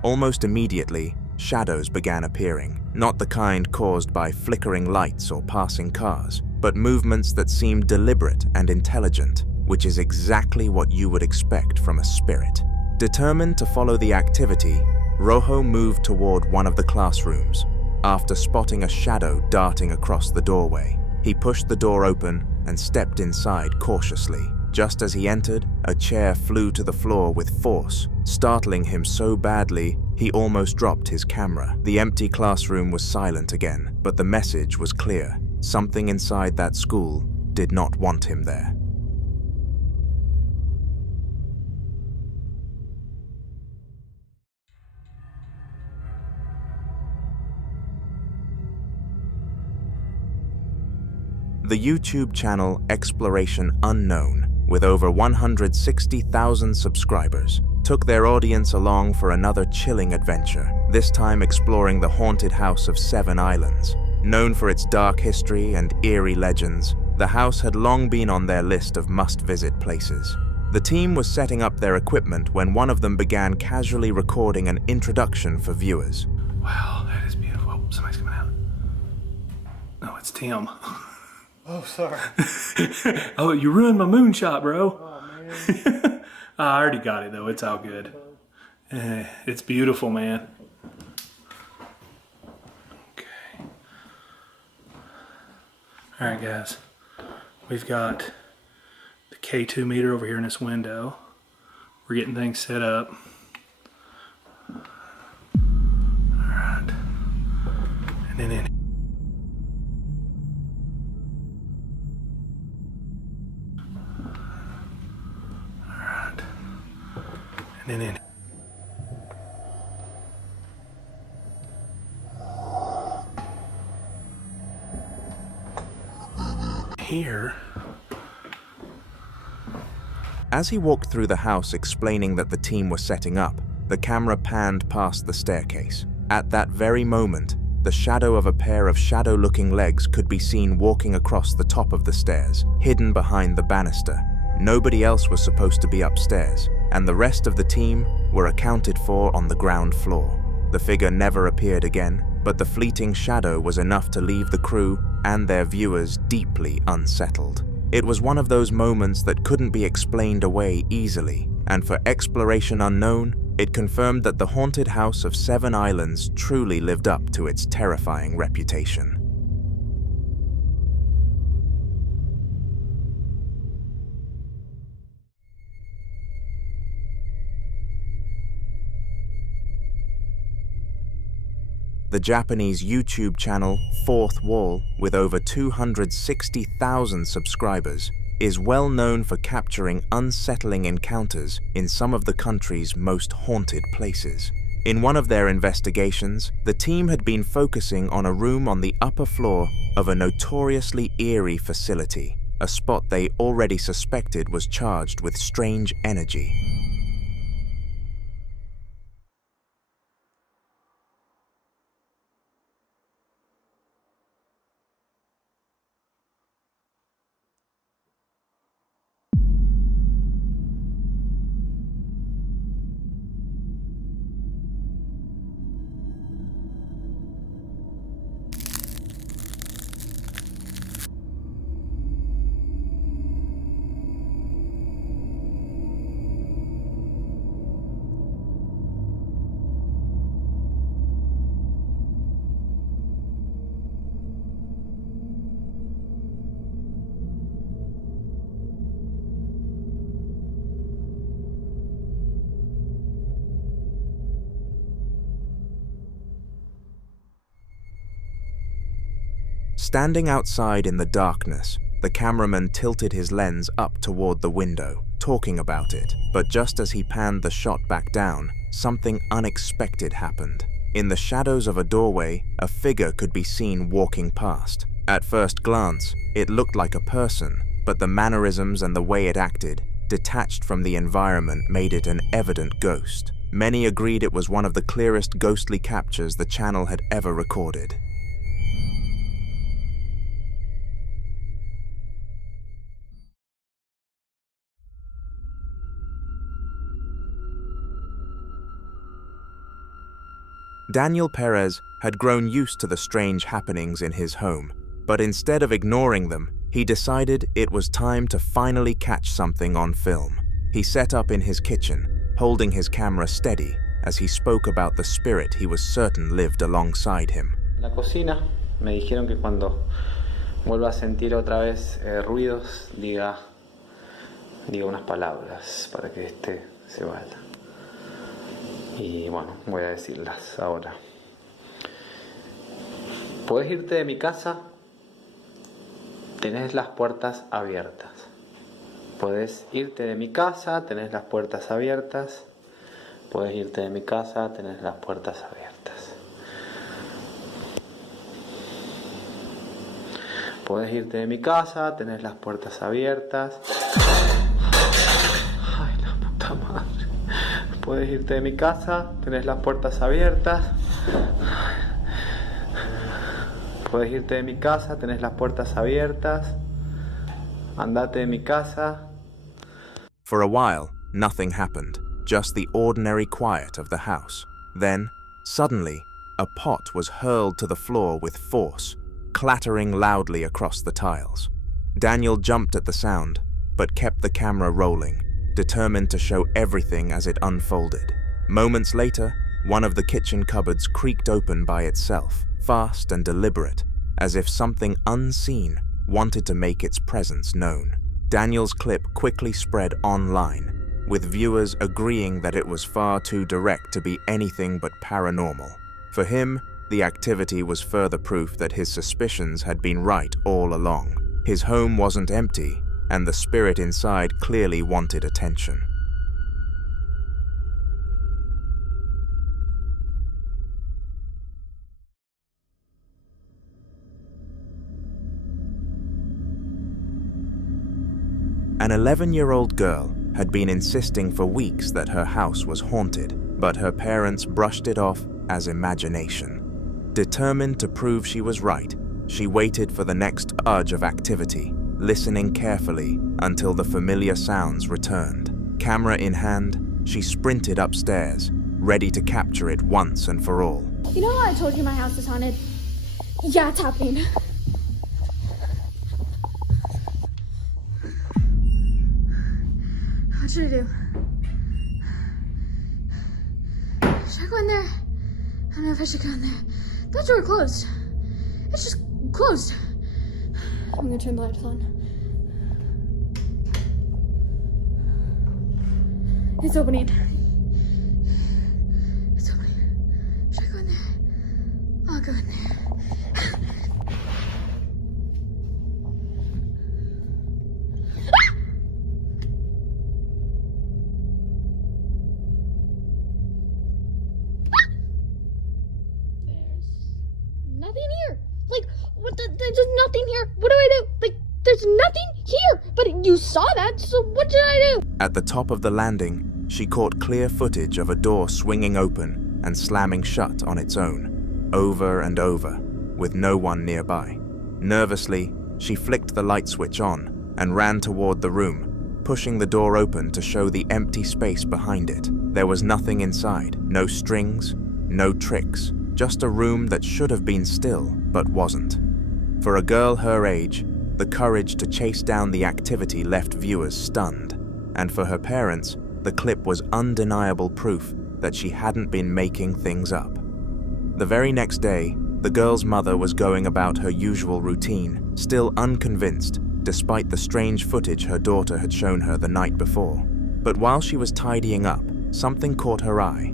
Almost immediately, shadows began appearing, not the kind caused by flickering lights or passing cars, but movements that seemed deliberate and intelligent, which is exactly what you would expect from a spirit. Determined to follow the activity, Rojo moved toward one of the classrooms. After spotting a shadow darting across the doorway, he pushed the door open and stepped inside cautiously. Just as he entered, a chair flew to the floor with force, startling him so badly he almost dropped his camera. The empty classroom was silent again, but the message was clear. Something inside that school did not want him there. The YouTube channel Exploration Unknown, with over 160,000 subscribers, took their audience along for another chilling adventure, this time exploring the haunted house of 7 Islands. Known for its dark history and eerie legends, the house had long been on their list of must-visit places. The team was setting up their equipment when one of them began casually recording an introduction for viewers. Wow, that is beautiful. Oh, somebody's coming out. No, it's Tim. Oh, sorry. Oh, you ruined my moonshot, bro. Oh, man. I already got it, though. It's all good. It's beautiful, man. Okay. All right, guys. We've got the K2 meter over here in this window. We're getting things set up. All right. And then in and then here. As he walked through the house explaining that the team was setting up, the camera panned past the staircase. At that very moment, the shadow of a pair of shadow-looking legs could be seen walking across the top of the stairs, hidden behind the banister. Nobody else was supposed to be upstairs, and the rest of the team were accounted for on the ground floor. The figure never appeared again, but the fleeting shadow was enough to leave the crew and their viewers deeply unsettled. It was one of those moments that couldn't be explained away easily, and for exploration unknown, it confirmed that the haunted house of 7 Islands truly lived up to its terrifying reputation. The Japanese YouTube channel Fourth Wall, with over 260,000 subscribers, is well known for capturing unsettling encounters in some of the country's most haunted places. In one of their investigations, the team had been focusing on a room on the upper floor of a notoriously eerie facility, a spot they already suspected was charged with strange energy. Standing outside in the darkness, the cameraman tilted his lens up toward the window, talking about it. But just as he panned the shot back down, something unexpected happened. In the shadows of a doorway, a figure could be seen walking past. At first glance, it looked like a person, but the mannerisms and the way it acted, detached from the environment, made it an evident ghost. Many agreed it was one of the clearest ghostly captures the channel had ever recorded. Daniel Perez had grown used to the strange happenings in his home, but instead of ignoring them, he decided it was time to finally catch something on film. He set up in his kitchen, holding his camera steady as he spoke about the spirit he was certain lived alongside him. En la cocina me dijeron que cuando vuelva a sentir otra vez ruidos, diga unas palabras para que se vaya. Y bueno, voy a decirlas ahora. Puedes irte de mi casa, tenés las puertas abiertas. Puedes irte de mi casa, tenés las puertas abiertas. Puedes irte de mi casa, tenés las puertas abiertas. Puedes irte de mi casa, tenés las puertas abiertas. Ay, la puta madre. Puedes irte de mi casa, tenés las puertas abiertas. Puedes irte de mi casa, tenés las puertas abiertas. Andate de mi casa. For a while, nothing happened, just the ordinary quiet of the house. Then, suddenly, a pot was hurled to the floor with force, clattering loudly across the tiles. Daniel jumped at the sound, but kept the camera rolling, determined to show everything as it unfolded. Moments later, one of the kitchen cupboards creaked open by itself, fast and deliberate, as if something unseen wanted to make its presence known. Daniel's clip quickly spread online, with viewers agreeing that it was far too direct to be anything but paranormal. For him, the activity was further proof that his suspicions had been right all along. His home wasn't empty, and the spirit inside clearly wanted attention. An 11-year-old girl had been insisting for weeks that her house was haunted, but her parents brushed it off as imagination. Determined to prove she was right, she waited for the next urge of activity, listening carefully until the familiar sounds returned. Camera in hand, she sprinted upstairs, ready to capture it once and for all. You know how I told you my house is haunted? Yeah, it's happening. What should I do? Should I go in there? I don't know if I should go in there. That door closed. It's just closed. I'm gonna turn the lights on. It's opening. It's opening. Should I go in there? I'll go in there. Nothing here. Like, what? There's nothing here. What do I do? Like, there's nothing here. But you saw that, so what did I do? At the top of the landing, she caught clear footage of a door swinging open and slamming shut on its own, over and over, with no one nearby. Nervously, she flicked the light switch on and ran toward the room, pushing the door open to show the empty space behind it. There was nothing inside, no strings, no tricks, just a room that should have been still, but wasn't. For a girl her age, the courage to chase down the activity left viewers stunned, and for her parents, the clip was undeniable proof that she hadn't been making things up. The very next day, the girl's mother was going about her usual routine, still unconvinced, despite the strange footage her daughter had shown her the night before. But while she was tidying up, something caught her eye.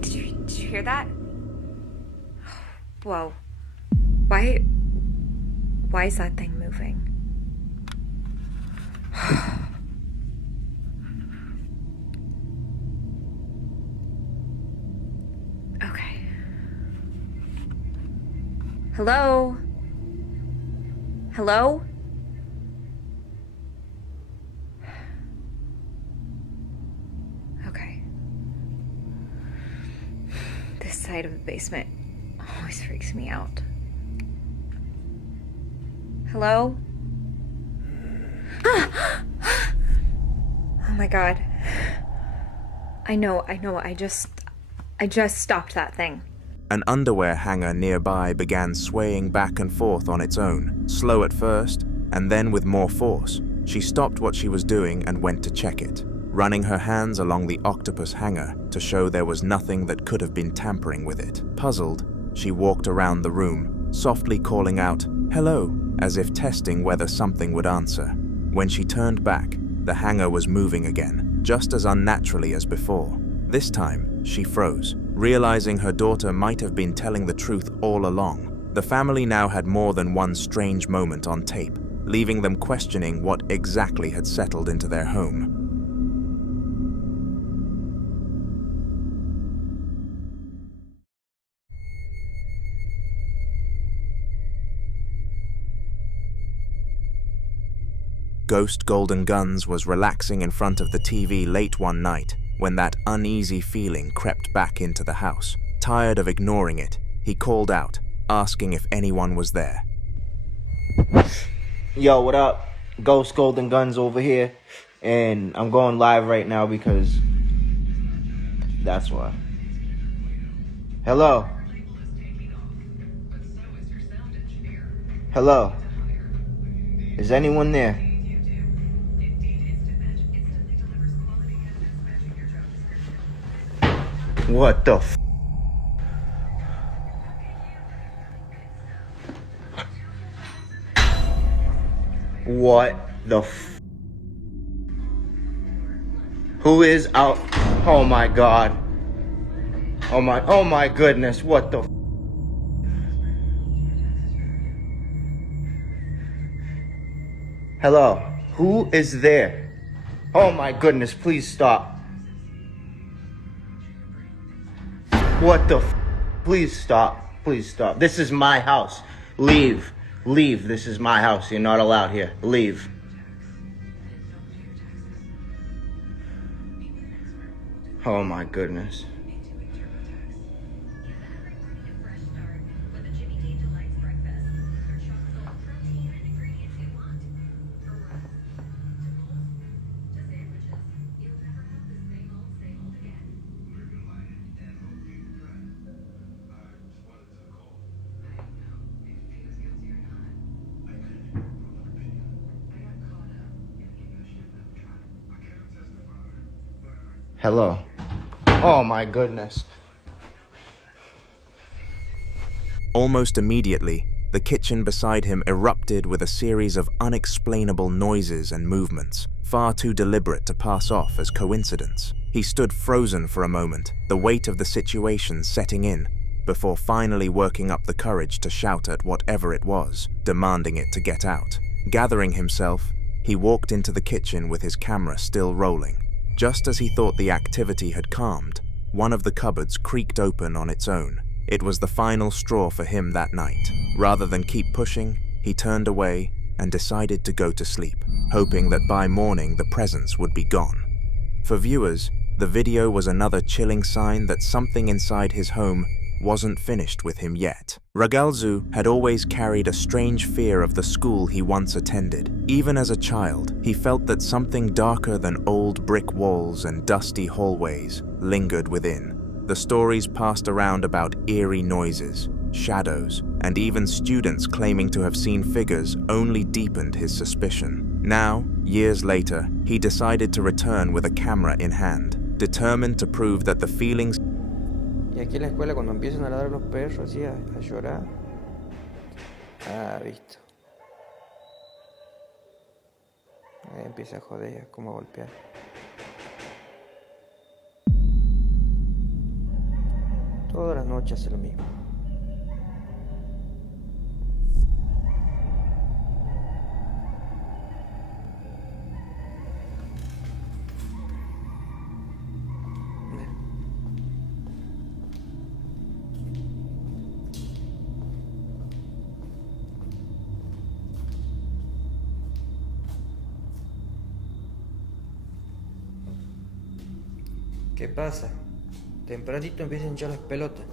Did you hear that? Whoa. Why is that thing moving? Okay. Hello? Hello? Okay. This side of the basement always freaks me out. Hello? Oh my god. I know, I just stopped that thing. An underwear hanger nearby began swaying back and forth on its own, slow at first, and then with more force. She stopped what she was doing and went to check it, running her hands along the octopus hanger to show there was nothing that could have been tampering with it. Puzzled, she walked around the room, softly calling out, "Hello," as if testing whether something would answer. When she turned back, the hanger was moving again, just as unnaturally as before. This time, she froze, realizing her daughter might have been telling the truth all along. The family now had more than one strange moment on tape, leaving them questioning what exactly had settled into their home. Ghost Golden Guns was relaxing in front of the TV late one night when that uneasy feeling crept back into the house. Tired of ignoring it, he called out, asking if anyone was there. Yo, what up? Ghost Golden Guns over here, and I'm going live right now because that's why. Hello? Hello? Is anyone there? What the f? What the f? Who is out? Oh my god. Oh my goodness, what the f? Hello? Who is there? Oh my goodness, please stop. What the f? Please stop. Please stop. This is my house. Leave. Leave. This is my house. You're not allowed here. Leave. Oh my goodness. Hello. Oh my goodness. Almost immediately, the kitchen beside him erupted with a series of unexplainable noises and movements, far too deliberate to pass off as coincidence. He stood frozen for a moment, the weight of the situation setting in, before finally working up the courage to shout at whatever it was, demanding it to get out. Gathering himself, he walked into the kitchen with his camera still rolling. Just as he thought the activity had calmed, one of the cupboards creaked open on its own. It was the final straw for him that night. Rather than keep pushing, he turned away and decided to go to sleep, hoping that by morning the presence would be gone. For viewers, the video was another chilling sign that something inside his home wasn't finished with him yet. Ragalzu had always carried a strange fear of the school he once attended. Even as a child, he felt that something darker than old brick walls and dusty hallways lingered within. The stories passed around about eerie noises, shadows, and even students claiming to have seen figures only deepened his suspicion. Now, years later, he decided to return with a camera in hand, determined to prove that the feelings. Y aquí en la escuela cuando empiezan a ladrar los perros así a llorar. Ah, visto. Ahí empieza a joder, como a golpear. Todas las noches hace lo mismo. ¿Qué pasa? Tempranito empiezan a hinchar las pelotas.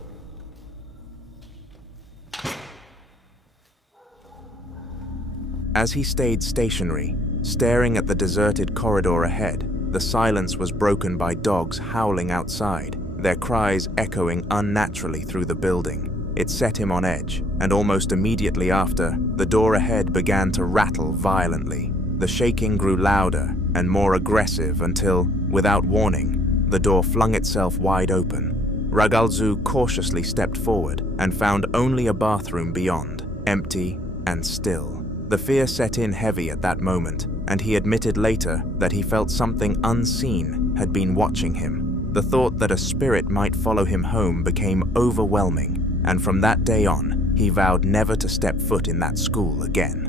As he stayed stationary, staring at the deserted corridor ahead, the silence was broken by dogs howling outside, their cries echoing unnaturally through the building. It set him on edge, and almost immediately after, the door ahead began to rattle violently. The shaking grew louder and more aggressive until, without warning, the door flung itself wide open. Ragalzu cautiously stepped forward and found only a bathroom beyond, empty and still. The fear set in heavy at that moment, and he admitted later that he felt something unseen had been watching him. The thought that a spirit might follow him home became overwhelming, and from that day on, he vowed never to step foot in that school again.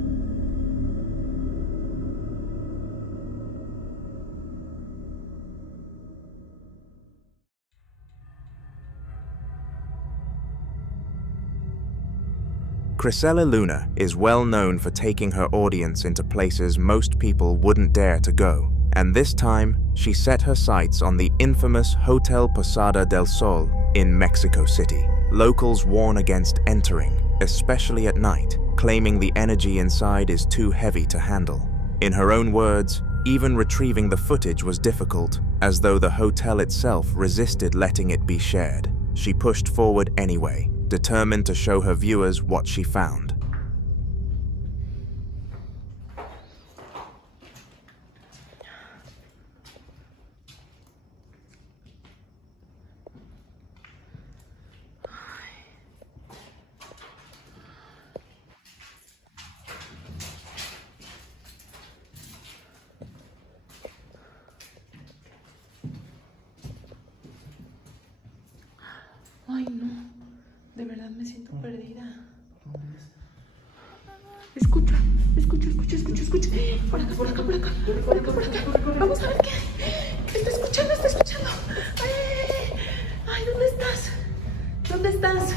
Crisella Luna is well known for taking her audience into places most people wouldn't dare to go, and this time she set her sights on the infamous Hotel Posada del Sol in Mexico City. Locals warn against entering, especially at night, claiming the energy inside is too heavy to handle. In her own words, even retrieving the footage was difficult, as though the hotel itself resisted letting it be shared. She pushed forward anyway, determined to show her viewers what she found. Ay, no. De verdad me siento perdida. Escucha. Por acá. Vamos a ver qué. Está escuchando. Ay, ¿dónde estás?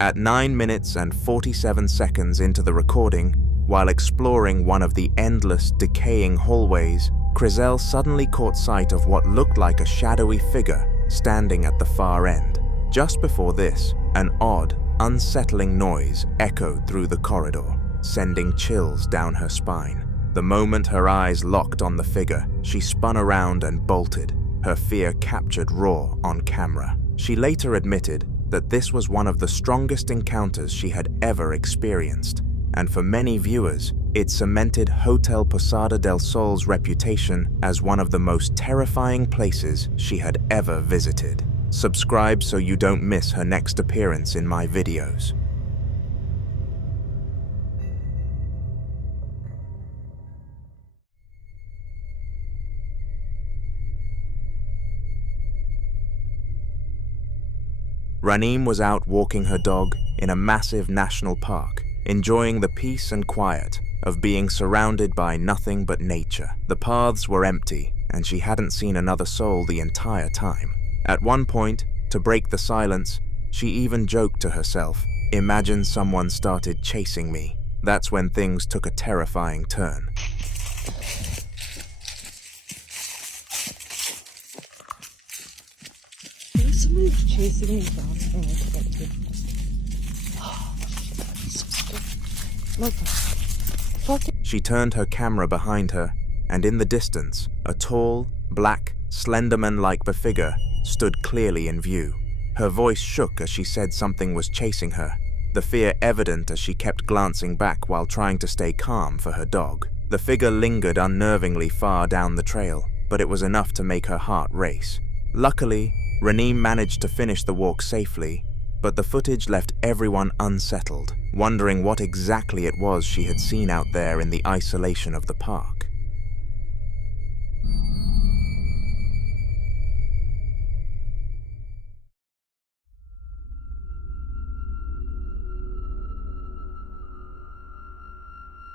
At 9 minutes and 47 seconds into the recording, while exploring one of the endless, decaying hallways, Crisella suddenly caught sight of what looked like a shadowy figure standing at the far end. Just before this, an odd, unsettling noise echoed through the corridor, sending chills down her spine. The moment her eyes locked on the figure, she spun around and bolted, her fear captured raw on camera. She later admitted that this was one of the strongest encounters she had ever experienced, and for many viewers, It cemented Hotel Posada del Sol's reputation as one of the most terrifying places she had ever visited. Subscribe so you don't miss her next appearance in my videos. Raneem was out walking her dog in a massive national park, enjoying the peace and quiet of being surrounded by nothing but nature. The paths were empty, and she hadn't seen another soul the entire time. At one point, to break the silence, she even joked to herself, "Imagine someone started chasing me." That's when things took a terrifying turn. Somebody's chasing me down. She turned her camera behind her, and in the distance, a tall, black, Slenderman-like figure stood clearly in view. Her voice shook as she said something was chasing her, the fear evident as she kept glancing back while trying to stay calm for her dog. The figure lingered unnervingly far down the trail, but it was enough to make her heart race. Luckily, Raneem managed to finish the walk safely, but the footage left everyone unsettled, wondering what exactly it was she had seen out there in the isolation of the park.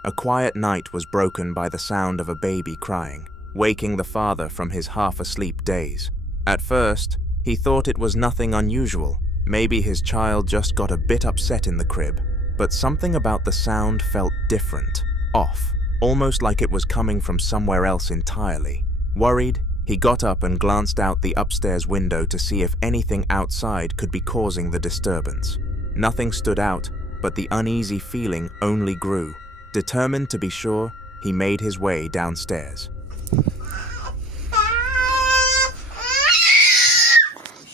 A quiet night was broken by the sound of a baby crying, waking the father from his half-asleep daze. At first, he thought it was nothing unusual. Maybe his child just got a bit upset in the crib, but something about the sound felt different, off, almost like it was coming from somewhere else entirely. Worried, he got up and glanced out the upstairs window to see if anything outside could be causing the disturbance. Nothing stood out, but the uneasy feeling only grew. Determined to be sure, he made his way downstairs.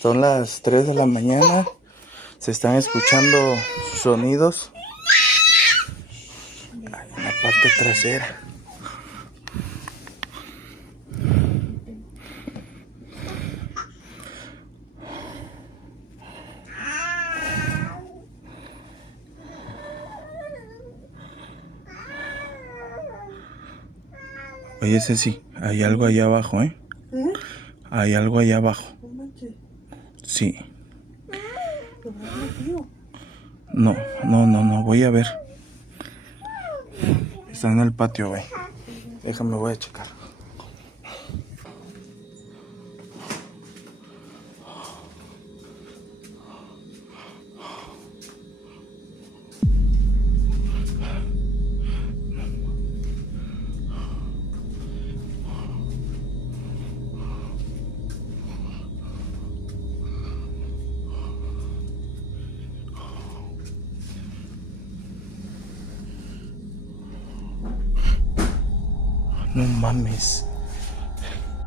Son las 3 de la mañana, se están escuchando sonidos en la parte trasera. Oye, Ceci, hay algo allá abajo, ¿eh? Hay algo allá abajo. Sí. No, voy a ver. Está en el patio, güey. Déjame, voy a checar. No mames.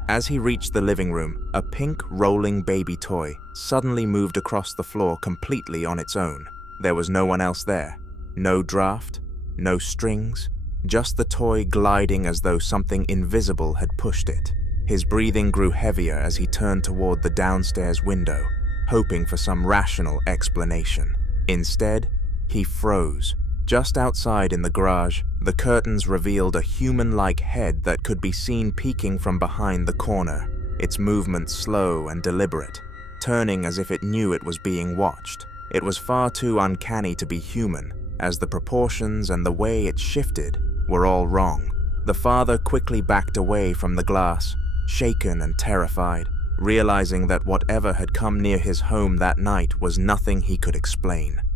As he reached the living room, a pink rolling baby toy suddenly moved across the floor completely on its own. There was no one else there. No draft, no strings, just the toy gliding as though something invisible had pushed it. His breathing grew heavier as he turned toward the downstairs window, hoping for some rational explanation. Instead, he froze. Just outside in the garage, the curtains revealed a human-like head that could be seen peeking from behind the corner, its movements slow and deliberate, turning as if it knew it was being watched. It was far too uncanny to be human, as the proportions and the way it shifted were all wrong. The father quickly backed away from the glass, shaken and terrified, realizing that whatever had come near his home that night was nothing he could explain.